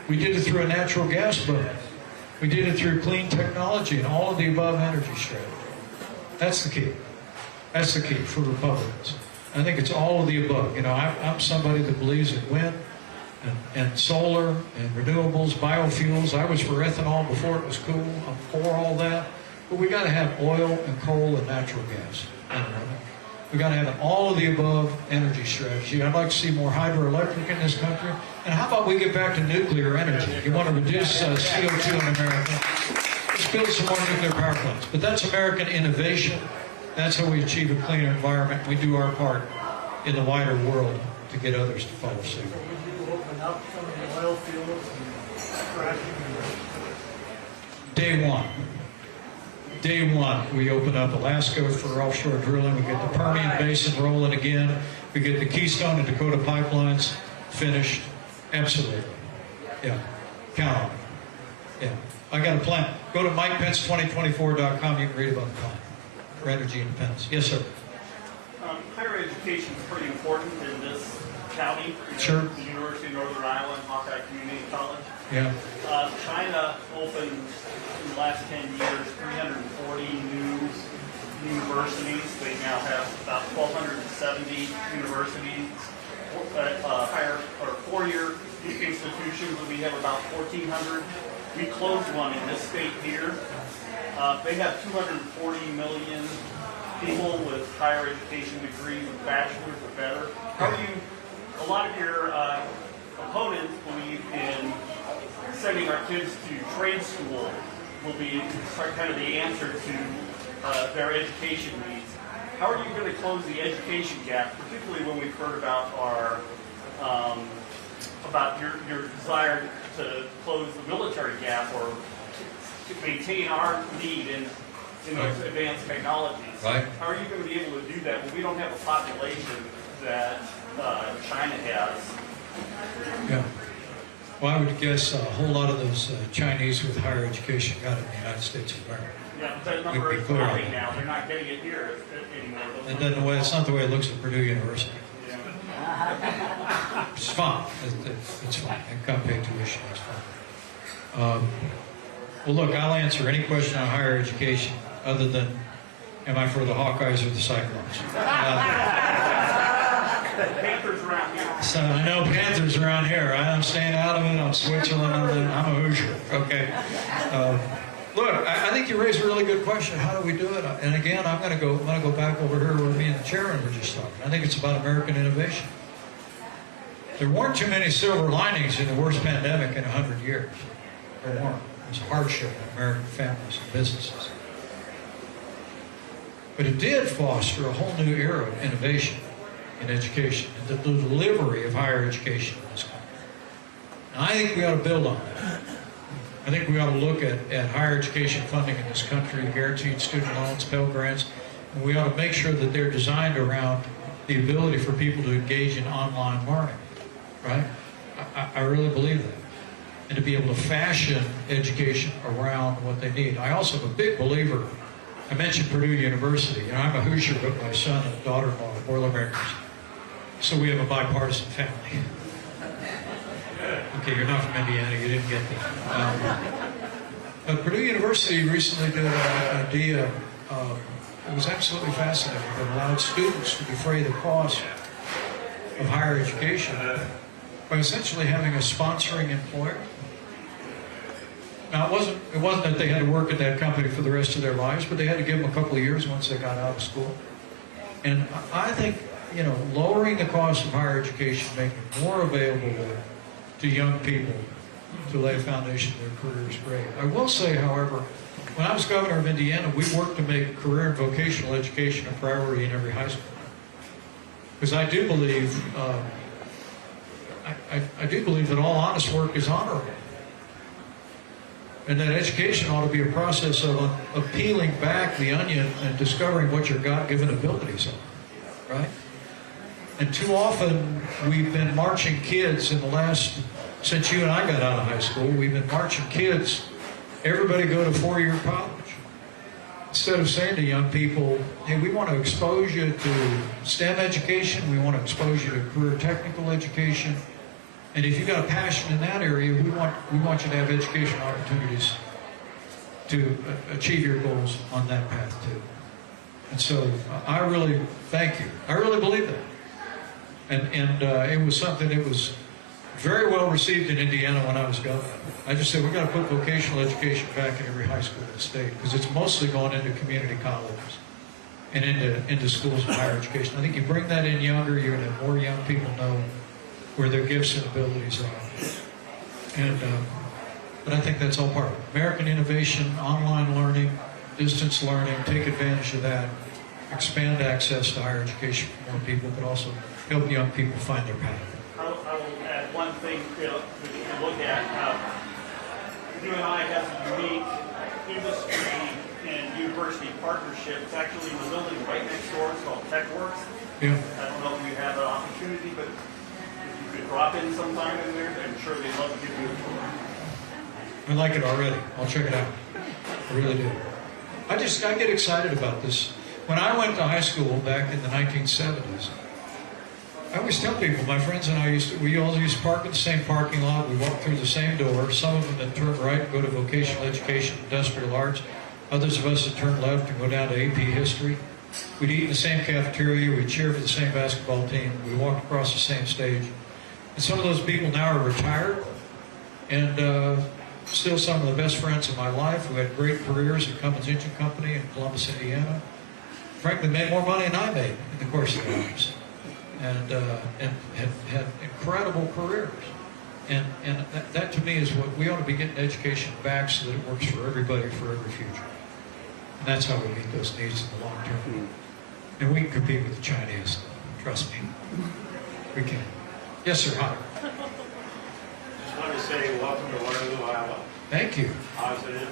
We did it through a natural gas boom. We did it through clean technology and all of the above energy strategy. That's the key. That's the key for Republicans. I think it's all of the above. You know, I'm somebody that believes in wind and solar and renewables, biofuels. I was for ethanol before it was cool. I'm for all that. But we got to have oil and coal and natural gas. We got to have all of the above energy strategy. I'd like to see more hydroelectric in this country. And how about we get back to nuclear energy? You want to reduce CO2 in America? Let's build some more nuclear power plants. But that's American innovation. That's how we achieve a cleaner environment. We do our part in the wider world to get others to follow suit. Would you open up some of the oil fields and fracking? Day one. Day one, we open up Alaska for offshore drilling. We get the Permian Basin rolling again. We get the Keystone and Dakota pipelines finished. Absolutely. Yeah. Count on it. Yeah. I got a plan. Go to MikePence2024.com. You can read about the plan for energy independence. Yes, sir. Higher education is pretty important in this county. Sure. The University of Northern Iowa and Hawkeye Community College. Yeah. China opened in the last 10 years 340 new universities. They now have about 1,270 universities, higher or four-year institutions. We have about 1,400. We closed one in this state here. They have 240 million people with higher education degrees, with bachelor's or better. How do you? A lot of your opponents believe in sending our kids to trade school will be kind of the answer to their education needs. How are you going to close the education gap, particularly when we've heard about about your desire to close the military gap or to maintain our lead in those advanced technologies? Right. How are you going to be able to do that when we don't have a population that China has? Yeah. Well, I would guess a whole lot of those Chinese with higher education got it in the United States of America. Yeah, but that number is growing now. They're not getting it here anymore. And then it's not the way it looks at Purdue University. Yeah. It's fine. It's fine. I've got paid tuition. It's fine. Well, look, I'll answer any question on higher education other than, am I for the Hawkeyes or the Cyclones? Panthers around here. So I know Panthers around here. I'm staying out of it. I'm Switzerland. I'm a Hoosier. Okay. Look, I think you raised a really good question. How do we do it? And again, I'm going to go back over here where me and the chairman were just talking. I think it's about American innovation. There weren't too many silver linings in the worst pandemic in 100 years. There weren't. It was hardship in American families and businesses. But it did foster a whole new era of innovation in education and the delivery of higher education in this country. And I think we ought to build on that. I think we ought to look at higher education funding in this country, guaranteed student loans, Pell Grants, And we ought to make sure that they're designed around the ability for people to engage in online learning, right? I really believe that. And to be able to fashion education around what they need. I also am a big believer, I mentioned Purdue University, and I'm a Hoosier, but my son and daughter-in-law are Boilermakers. So we have a bipartisan family. Okay, you're not from Indiana, you didn't get that. But Purdue University recently did an idea, it was absolutely fascinating, that allowed students to defray the cost of higher education by essentially having a sponsoring employer. Now, it wasn't that they had to work at that company for the rest of their lives, but they had to give them a couple of years once they got out of school. And I think, you know, lowering the cost of higher education, making it more available to young people to lay a foundation of their career is great. I will say, however, when I was governor of Indiana, we worked to make career and vocational education a priority in every high school. Because I do believe, I do believe that all honest work is honorable. And that education ought to be a process of peeling back the onion and discovering what your God-given abilities are, right? And too often, we've been marching kids in the last, since you and I got out of high school, we've been marching kids, everybody go to four-year college. Instead of saying to young people, hey, we want to expose you to STEM education, we want to expose you to career technical education, and if you've got a passion in that area, we want you to have education opportunities to achieve your goals on that path too. And so I really thank you. I really believe that. And it was something that was very well received in Indiana when I was governor. I just said, we've got to put vocational education back in every high school in the state, because it's mostly gone into community colleges and into schools of higher education. I think you bring that in younger, you're going to have more young people know where their gifts and abilities are. And, but I think that's all part of it. American innovation, online learning, distance learning, take advantage of that, expand access to higher education for more people, but also help young people find their path. I will add one thing, we can look at. You and I have a unique industry and university partnership. It's actually in the building right next door. It's called TechWorks. Yeah. I don't know if you have an opportunity, but if you could drop in sometime in there, I'm sure they'd love to give you a tour. I like it already. I'll check it out. I really do. I get excited about this. When I went to high school back in the 1970s, I always tell people, my friends and I we all used to park in the same parking lot. We walked through the same door. Some of them that turned right and go to vocational education, industrial arts. Others of us that turned left and go down to AP history. We'd eat in the same cafeteria. We'd cheer for the same basketball team. We walked across the same stage. And some of those people now are retired, and still some of the best friends of my life who had great careers at Cummins Engine Company in Columbus, Indiana. Frankly, made more money than I made in the course of their lives. And had incredible careers. And that to me is what we ought to be getting education back so that it works for everybody for every future. And that's how we meet those needs in the long term. And we can compete with the Chinese. Trust me. We can. Yes, sir. Hi. Just want to say welcome to Waterloo, Iowa. Thank you. Positive,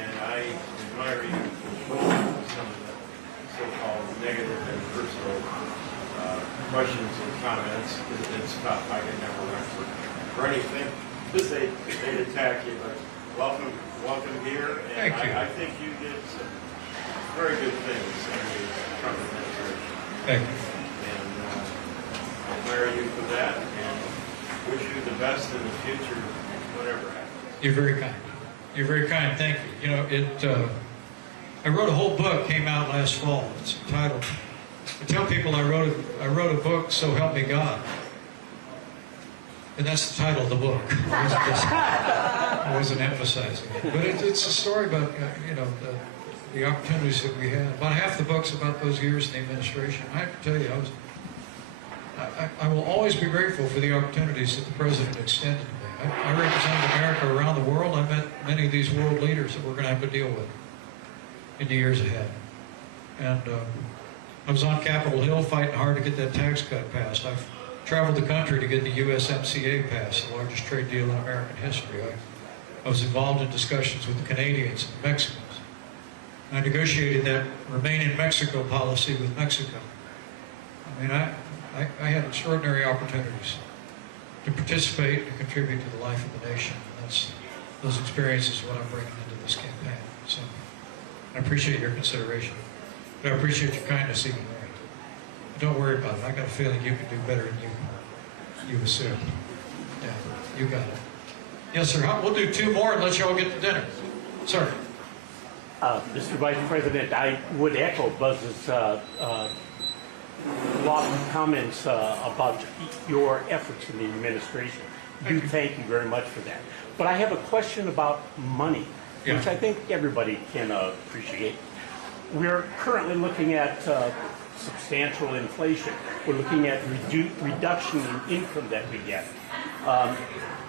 and I admire you for some of the so-called negative and personal questions and comments. It's tough. I can never run for anything because they'd attack you. But welcome here. And Thank you. I think you did some very good things in the Trump administration. Thank you. And I admire you for that, and wish you the best in the future, whatever happens. You're very kind. You're very kind. Thank you. You know, I wrote a whole book, came out last fall. It's entitled, I tell people I wrote a book, So Help Me God. And that's the title of the book. I wasn't emphasizing it. But it's a story about, you know, the opportunities that we had. About half the book's about those years in the administration. I have to tell you, I will always be grateful for the opportunities that the President extended to me. I represented America around the world. I met many of these world leaders that we're going to have to deal with in the years ahead. And I was on Capitol Hill fighting hard to get that tax cut passed. I've traveled the country to get the USMCA passed, the largest trade deal in American history. I was involved in discussions with the Canadians and the Mexicans. I negotiated that Remain in Mexico policy with Mexico. I mean, I had extraordinary opportunities to participate and contribute to the life of the nation. And those experiences are what I'm bringing into this campaign. So I appreciate your consideration. But I appreciate your kindness even more. Don't worry about it. I got a feeling you can do better than you assume. Yeah, you got it. Yes, sir. We'll do two more and let you all get to dinner. Sir. Mr. Vice President, I would echo Buzz's lofty comments about your efforts in the administration. Thank you very much for that. But I have a question about money, which I think everybody can appreciate. We're currently looking at substantial inflation. We're looking at reduction in income that we get.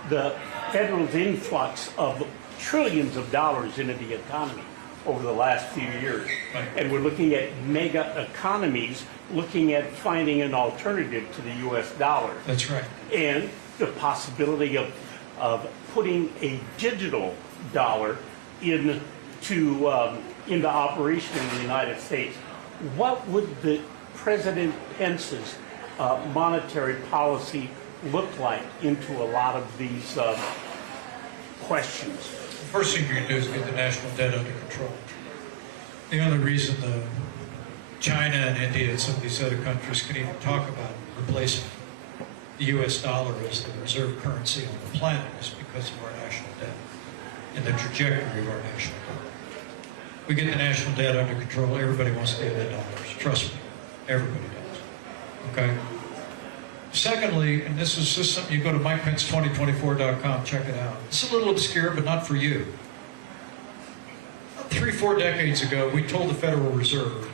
The federal's influx of trillions of dollars into the economy over the last few years. Right. And we're looking at mega economies, looking at finding an alternative to the U.S. dollar. That's right. And the possibility of putting a digital dollar into operation in the United States. What would the President Pence's monetary policy look like into a lot of these questions? The first thing you're going to do is get the national debt under control. The only reason China and India and some of these other countries can even talk about replacing the U.S. dollar as the reserve currency on the planet is because of our national debt and the trajectory of our national debt. We get the national debt under control, everybody wants to get their dollars. Trust me, everybody does. Okay? Secondly, and this is just something you go to MikePence2024.com, check it out. It's a little obscure, but not for you. 3-4 decades ago, we told the Federal Reserve,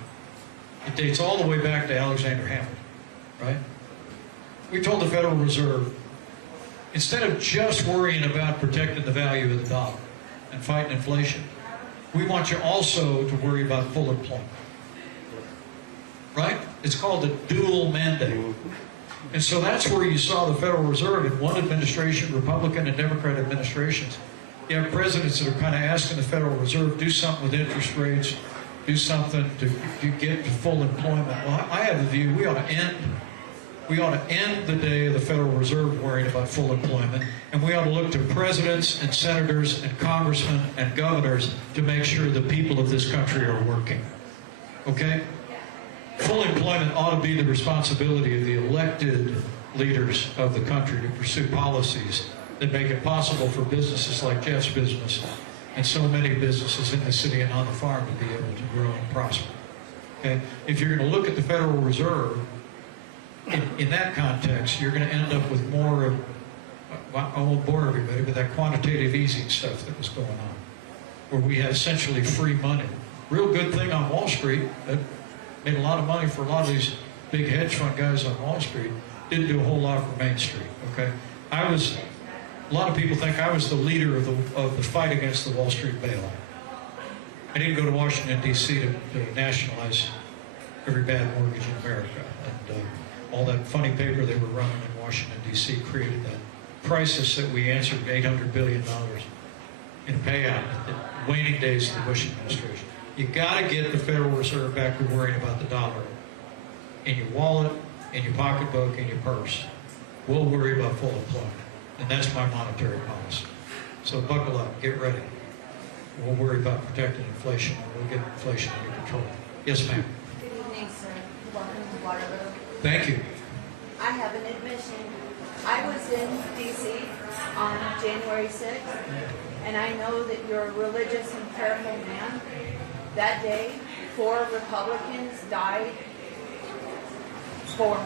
it dates all the way back to Alexander Hamilton, right? We told the Federal Reserve, instead of just worrying about protecting the value of the dollar and fighting inflation, we want you also to worry about full employment, right? It's called the dual mandate. And so that's where you saw the Federal Reserve in one administration, Republican and Democrat administrations. You have presidents that are kind of asking the Federal Reserve, do something with interest rates, do something to get to full employment. Well, I have the view we ought to end the day of the Federal Reserve worrying about full employment, and we ought to look to presidents and senators and congressmen and governors to make sure the people of this country are working. Okay? Full employment ought to be the responsibility of the elected leaders of the country to pursue policies that make it possible for businesses like Jeff's business and so many businesses in the city and on the farm to be able to grow and prosper. Okay? If you're going to look at the Federal Reserve in that context, you're going to end up with more of, I won't bore everybody, but that quantitative easing stuff that was going on, where we had essentially free money. Real good thing on Wall Street, that made a lot of money for a lot of these big hedge fund guys on Wall Street, didn't do a whole lot for Main Street, okay? A lot of people think I was the leader of the fight against the Wall Street bailout. I didn't go to Washington, D.C. to nationalize every bad mortgage in America. And all that funny paper they were running in Washington, D.C. created that crisis that we answered $800 billion in payout at the waning days of the Bush administration. You got to get the Federal Reserve back to worrying about the dollar in your wallet, in your pocketbook, in your purse. We'll worry about full employment. And that's my monetary policy. So buckle up, get ready. We'll worry about protecting inflation, and we'll get inflation under control. Yes, ma'am. Good evening, sir. Welcome to Waterloo. Thank you. I have an admission. I was in D.C. on January 6th, and I know that you're a religious and prayerful man. That day, 4 Republicans died. 4.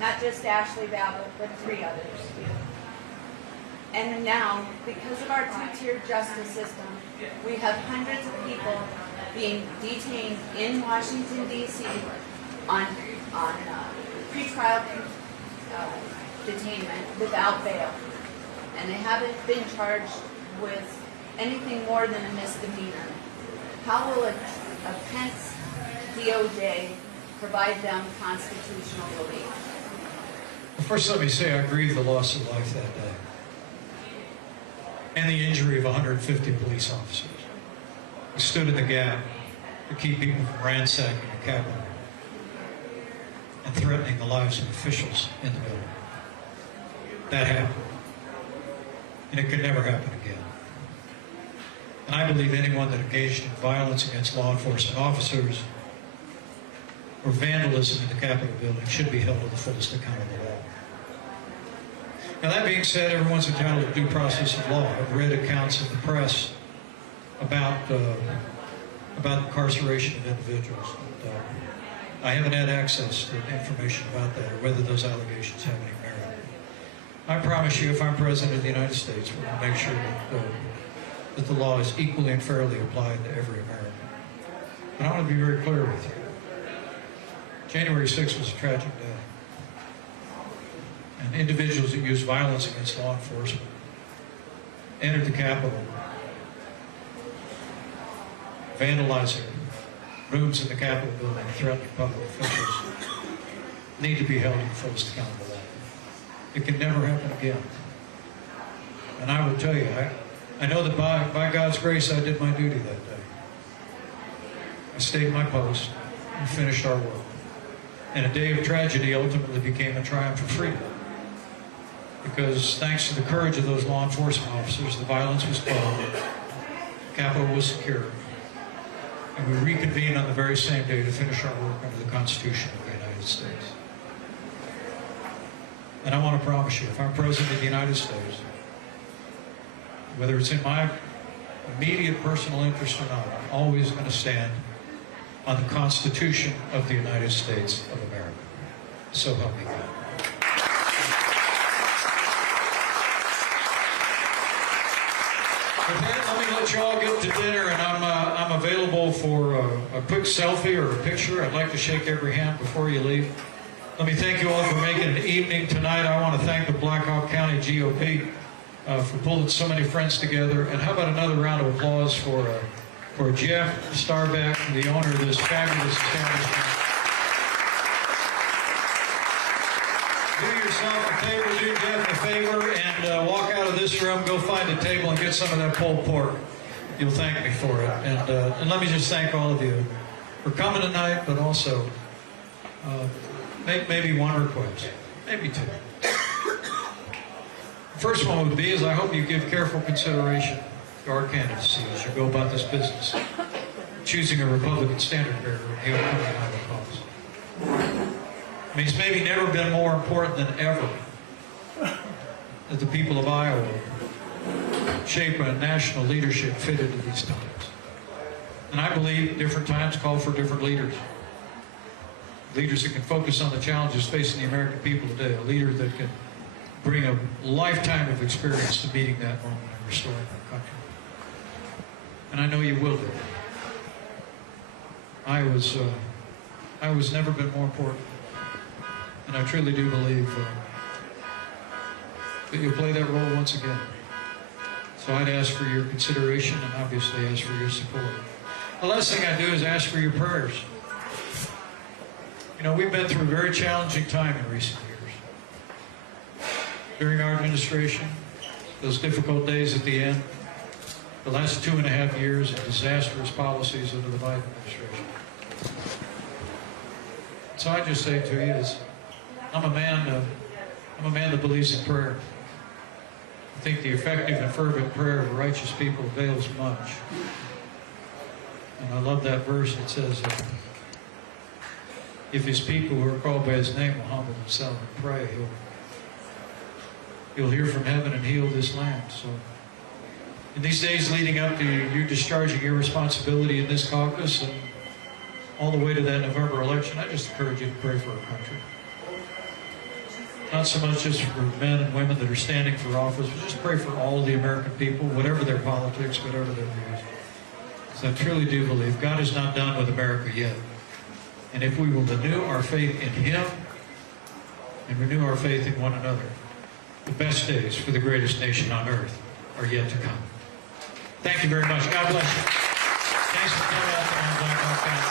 Not just Ashley Babbitt, but 3 others. And now, because of our 2-tiered justice system, we have hundreds of people being detained in Washington, D.C. on pretrial detainment without bail. And they haven't been charged with anything more than a misdemeanor. How will a Pence DOJ provide them constitutional relief? Well, first, let me say I grieve the loss of life that day and the injury of 150 police officers. who stood in the gap to keep people from ransacking the Capitol and threatening the lives of officials in the building. That happened. And it could never happen again. And I believe anyone that engaged in violence against law enforcement officers or vandalism in the Capitol building should be held to the fullest account of the law. Now, that being said, everyone's entitled to due process of law. I've read accounts in the press about incarceration of individuals. And, I haven't had access to information about that or whether those allegations have any merit. I promise you, if I'm President of the United States, we're going to make sure that the law is equally and fairly applied to every American. But I want to be very clear with you. January 6th was a tragic day. And individuals that used violence against law enforcement entered the Capitol, vandalizing rooms in the Capitol building and threatening public officials, need to be held to the fullest account of the law. It can never happen again. And I will tell you, I know that by God's grace, I did my duty that day. I stayed my post and finished our work. And a day of tragedy ultimately became a triumph of freedom. Because thanks to the courage of those law enforcement officers, the violence was quelled, the Capitol was secure, and we reconvened on the very same day to finish our work under the Constitution of the United States. And I want to promise you, if I'm President of the United States, whether it's in my immediate personal interest or not, I'm always going to stand on the Constitution of the United States of America. So help me God. With that, let me let you all get to dinner, and I'm available for a quick selfie or a picture. I'd like to shake every hand before you leave. Let me thank you all for making an evening tonight. I want to thank the Black Hawk County GOP for pulling so many friends together. And how about another round of applause for Jeff Starbeck, the owner of this fabulous establishment. Do yourself a favor, do Jeff a favor, and walk out of this room, go find a table and get some of that pulled pork. You'll thank me for it. And let me just thank all of you for coming tonight, but also make maybe one request, maybe two. First one would be is I hope you give careful consideration to our candidacy as you go about this business, choosing a Republican standard bearer in the upcoming Iowa caucus. I mean, it's maybe never been more important than ever that the people of Iowa shape a national leadership fitted to these times. And I believe different times call for different leaders. Leaders that can focus on the challenges facing the American people today. A leader that can bring a lifetime of experience to meeting that moment and restoring our country. And I know you will do it. Iowa's never been more important. And I truly do believe that you'll play that role once again. So I'd ask for your consideration and obviously ask for your support. The last thing I do is ask for your prayers. You know, we've been through a very challenging time in recent years. During our administration, those difficult days at the end, the last 2.5 years of disastrous policies under the Biden administration. So I just say to you is, I'm a man that believes in prayer. I think the effective and fervent prayer of righteous people avails much. And I love that verse that says, if his people who are called by his name will humble themselves and pray, he'll hear from heaven and heal this land. So in these days leading up to you discharging your responsibility in this caucus and all the way to that November election, I just encourage you to pray for our country. Not so much just for men and women that are standing for office, but just pray for all the American people, whatever their politics, whatever their views. So I truly do believe God is not done with America yet. And if we will renew our faith in Him and renew our faith in one another, the best days for the greatest nation on earth are yet to come. Thank you very much. God bless you. Thanks for coming out tonight, Black Hawk County.